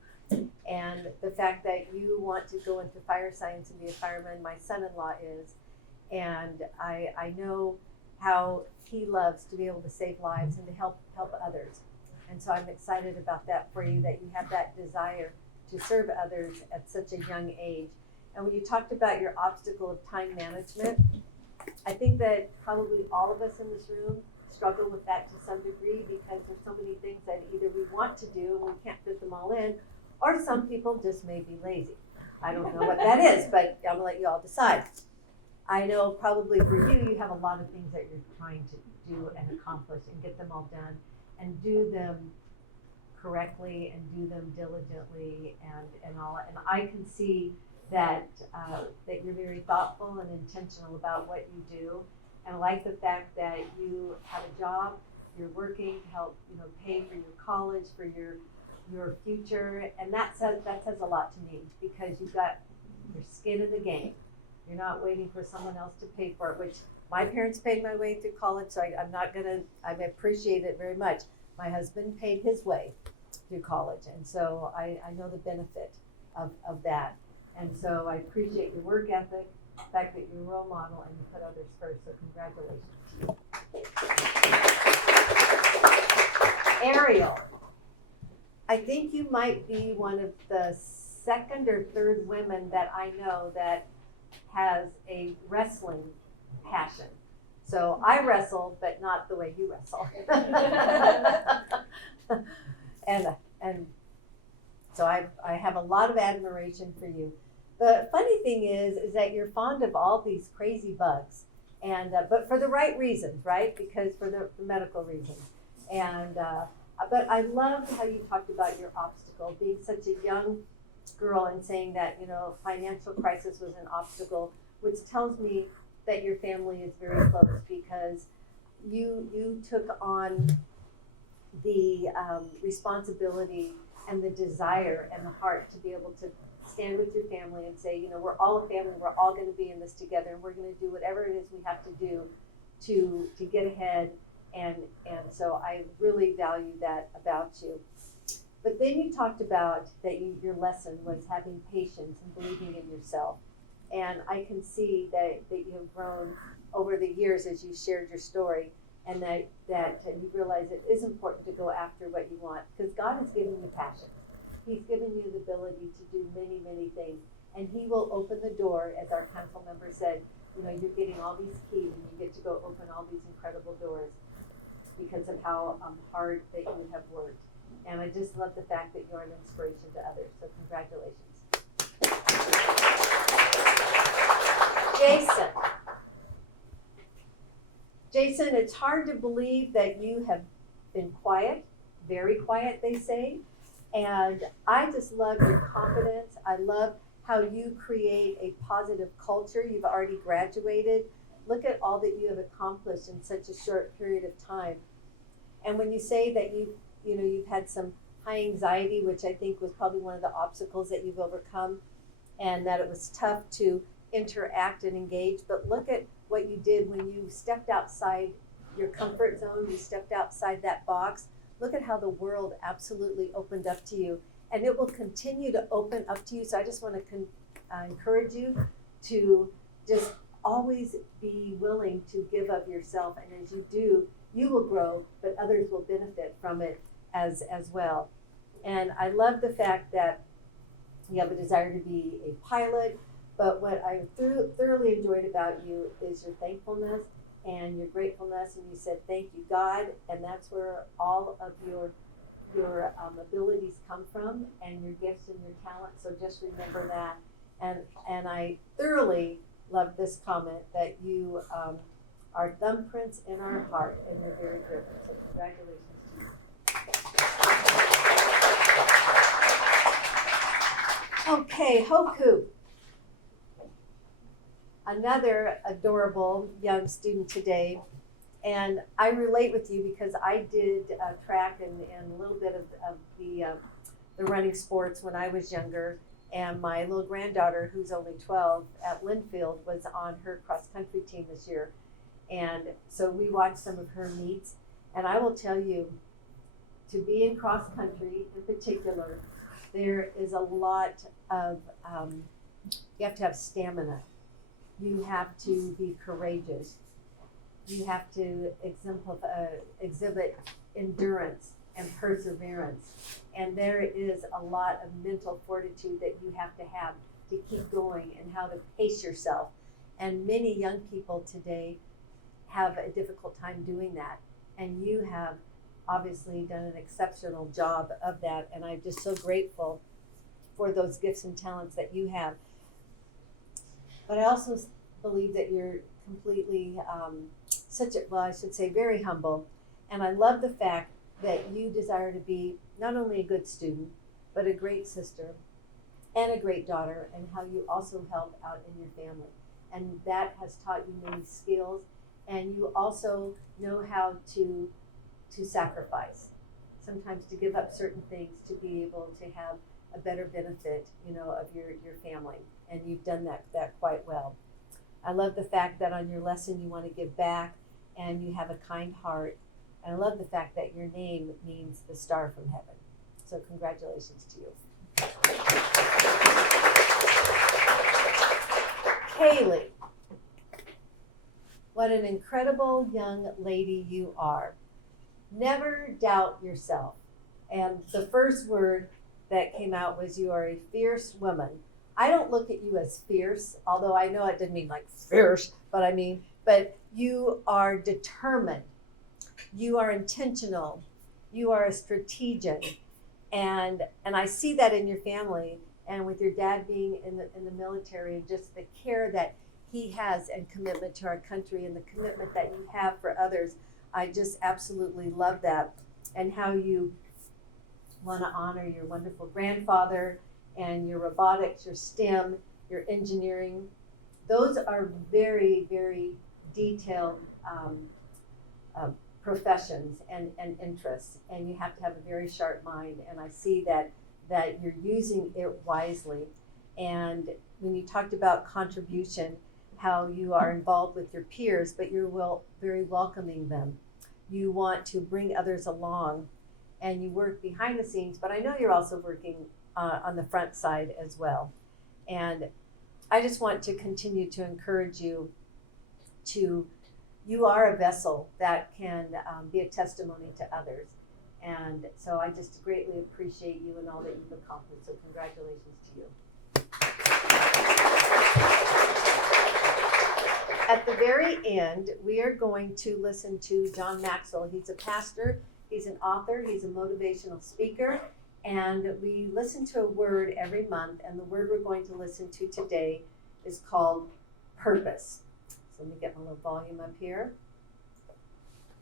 And the fact that you want to go into fire science and be a fireman, my son-in-law is. And I know how he loves to be able to save lives and to help others. And so I'm excited about that for you, that you have that desire to serve others at such a young age. And when you talked about your obstacle of time management, I think that probably all of us in this room struggle with that to some degree, because there's so many things that either we want to do and we can't fit them all in, or some people just may be lazy. I don't know what that is, but I'm gonna let you all decide. I know probably for you, you have a lot of things that you're trying to do and accomplish and get them all done and do them correctly and do them diligently and all. And I can see that that you're very thoughtful and intentional about what you do. And I like the fact that you have a job, you're working to help, pay for your college, for your future, and that says a lot to me, because you've got your skin in the game. You're not waiting for someone else to pay for it, which my parents paid my way through college, so I appreciate it very much. My husband paid his way through college, and so I know the benefit of that. And so I appreciate your work ethic, the fact that you're a role model and you put others first, so congratulations. Ariel, I think you might be one of the second or third women that I know that has a wrestling passion. So I wrestle, but not the way you wrestle. and so I have a lot of admiration for you. The funny thing is that you're fond of all these crazy bugs, and but for the right reasons, right? Because for the medical reasons. And but I loved how you talked about your obstacle, being such a young girl and saying that financial crisis was an obstacle, which tells me that your family is very close, because you took on the responsibility and the desire and the heart to be able to stand with your family and say, we're all a family, we're all going to be in this together, and we're going to do whatever it is we have to do to get ahead. And so I really value that about you. But then you talked about that your lesson was having patience and believing in yourself. And I can see that you have grown over the years as you shared your story, and that you realize it is important to go after what you want, because God has given you passion. He's given you the ability to do many, many things, and He will open the door, as our council member said. You're getting all these keys, and you get to go open all these incredible doors because of how hard that you have worked. And I just love the fact that you're an inspiration to others. So congratulations. Jason, it's hard to believe that you have been quiet, very quiet, they say. And I just love your confidence. I love how you create a positive culture. You've already graduated. Look at all that you have accomplished in such a short period of time. And when you say that you've had some high anxiety, which I think was probably one of the obstacles that you've overcome, and that it was tough to interact and engage, but look at what you did when you stepped outside your comfort zone, you stepped outside that box. Look at how the world absolutely opened up to you, and it will continue to open up to you. So I just want to encourage you to just always be willing to give of yourself, and as you do, you will grow, but others will benefit from it as well. And I love the fact that You have a desire to be a pilot, but what I thoroughly enjoyed about you is your thankfulness and your gratefulness, and you said, thank you, God, and that's where all of your abilities come from, and your gifts and your talents, so just remember that. And I thoroughly love this comment that you are thumbprints in our heart, and you're very driven, so congratulations to you. Okay, Hoku. Another adorable young student today. And I relate with you because I did track and a little bit of the running sports when I was younger. And my little granddaughter, who's only 12 at Linfield, was on her cross country team this year. And so we watched some of her meets. And I will tell you, to be in cross country in particular, there is a lot of, you have to have stamina. You have to be courageous. You have to exhibit endurance and perseverance. And there is a lot of mental fortitude that you have to keep going, and how to pace yourself. And many young people today have a difficult time doing that. And you have obviously done an exceptional job of that. And I'm just so grateful for those gifts and talents that you have. But I also believe that you're completely I should say very humble. And I love the fact that you desire to be not only a good student, but a great sister and a great daughter, and how you also help out in your family. And that has taught you many skills, and you also know how to sacrifice, sometimes to give up certain things to be able to have a better benefit, of your family. And you've done that quite well. I love the fact that on your lesson you want to give back, and you have a kind heart. And I love the fact that your name means the star from heaven. So congratulations to you. Haley, what an incredible young lady you are. Never doubt yourself. And the first word that came out was, you are a fierce woman. I don't look at you as fierce, although I know it didn't mean like fierce, but you are determined. You are intentional. You are a strategic. And I see that in your family, and with your dad being in the military, and just the care that he has and commitment to our country, and the commitment that you have for others. I just absolutely love that, and how you want to honor your wonderful grandfather and your robotics, your STEM, your engineering. Those are very, very detailed professions and interests, and you have to have a very sharp mind. And I see that you're using it wisely. And when you talked about contribution, how you are involved with your peers, but you're very welcoming them. You want to bring others along, and you work behind the scenes, but I know you're also working on the front side as well. And I just want to continue to encourage you you are a vessel that can be a testimony to others. And so I just greatly appreciate you and all that you've accomplished. So congratulations to you. At the very end, we are going to listen to John Maxwell. He's a pastor, he's an author, he's a motivational speaker, and we listen to a word every month, and the word we're going to listen to today is called purpose. So let me get my little volume up here.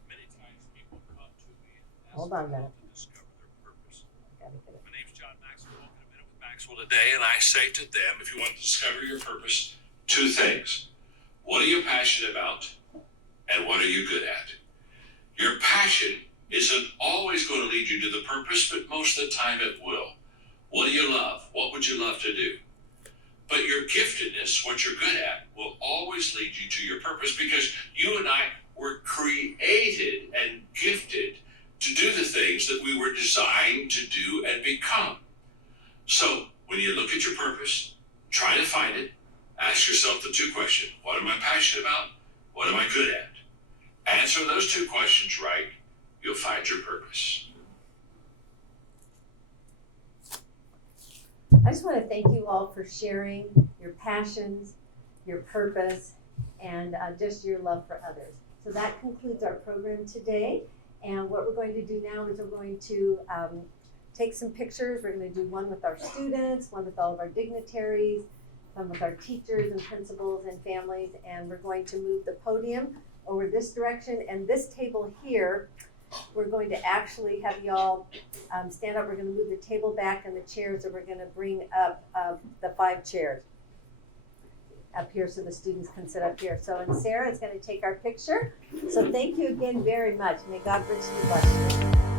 Many times people come to me and ask Hold on a minute. to discover their purpose. Gotta get it. My name's John Maxwell. Welcome to Minute with Maxwell today, and I say to them, if you want to discover your purpose, two things. What are you passionate about, and what are you good at? Your passion isn't always going to lead you to the purpose, but most of the time it will. What do you love? What would you love to do? But your giftedness, what you're good at, will always lead you to your purpose, because you and I were created and gifted to do the things that we were designed to do and become. So when you look at your purpose, try to find it. Ask yourself the two questions. What am I passionate about? What am I good at? Answer those two questions right, you'll find your purpose. I just want to thank you all for sharing your passions, your purpose, and just your love for others. So that concludes our program today. And what we're going to do now is we're going to take some pictures. We're going to do one with our students, one with all of our dignitaries, some with our teachers and principals and families, and we're going to move the podium over this direction. And this table here, we're going to actually have y'all stand up. We're going to move the table back and the chairs, and we're going to bring up the 5 chairs up here so the students can sit up here. So, and Sarah is going to take our picture. So thank you again very much. May God richly bless you.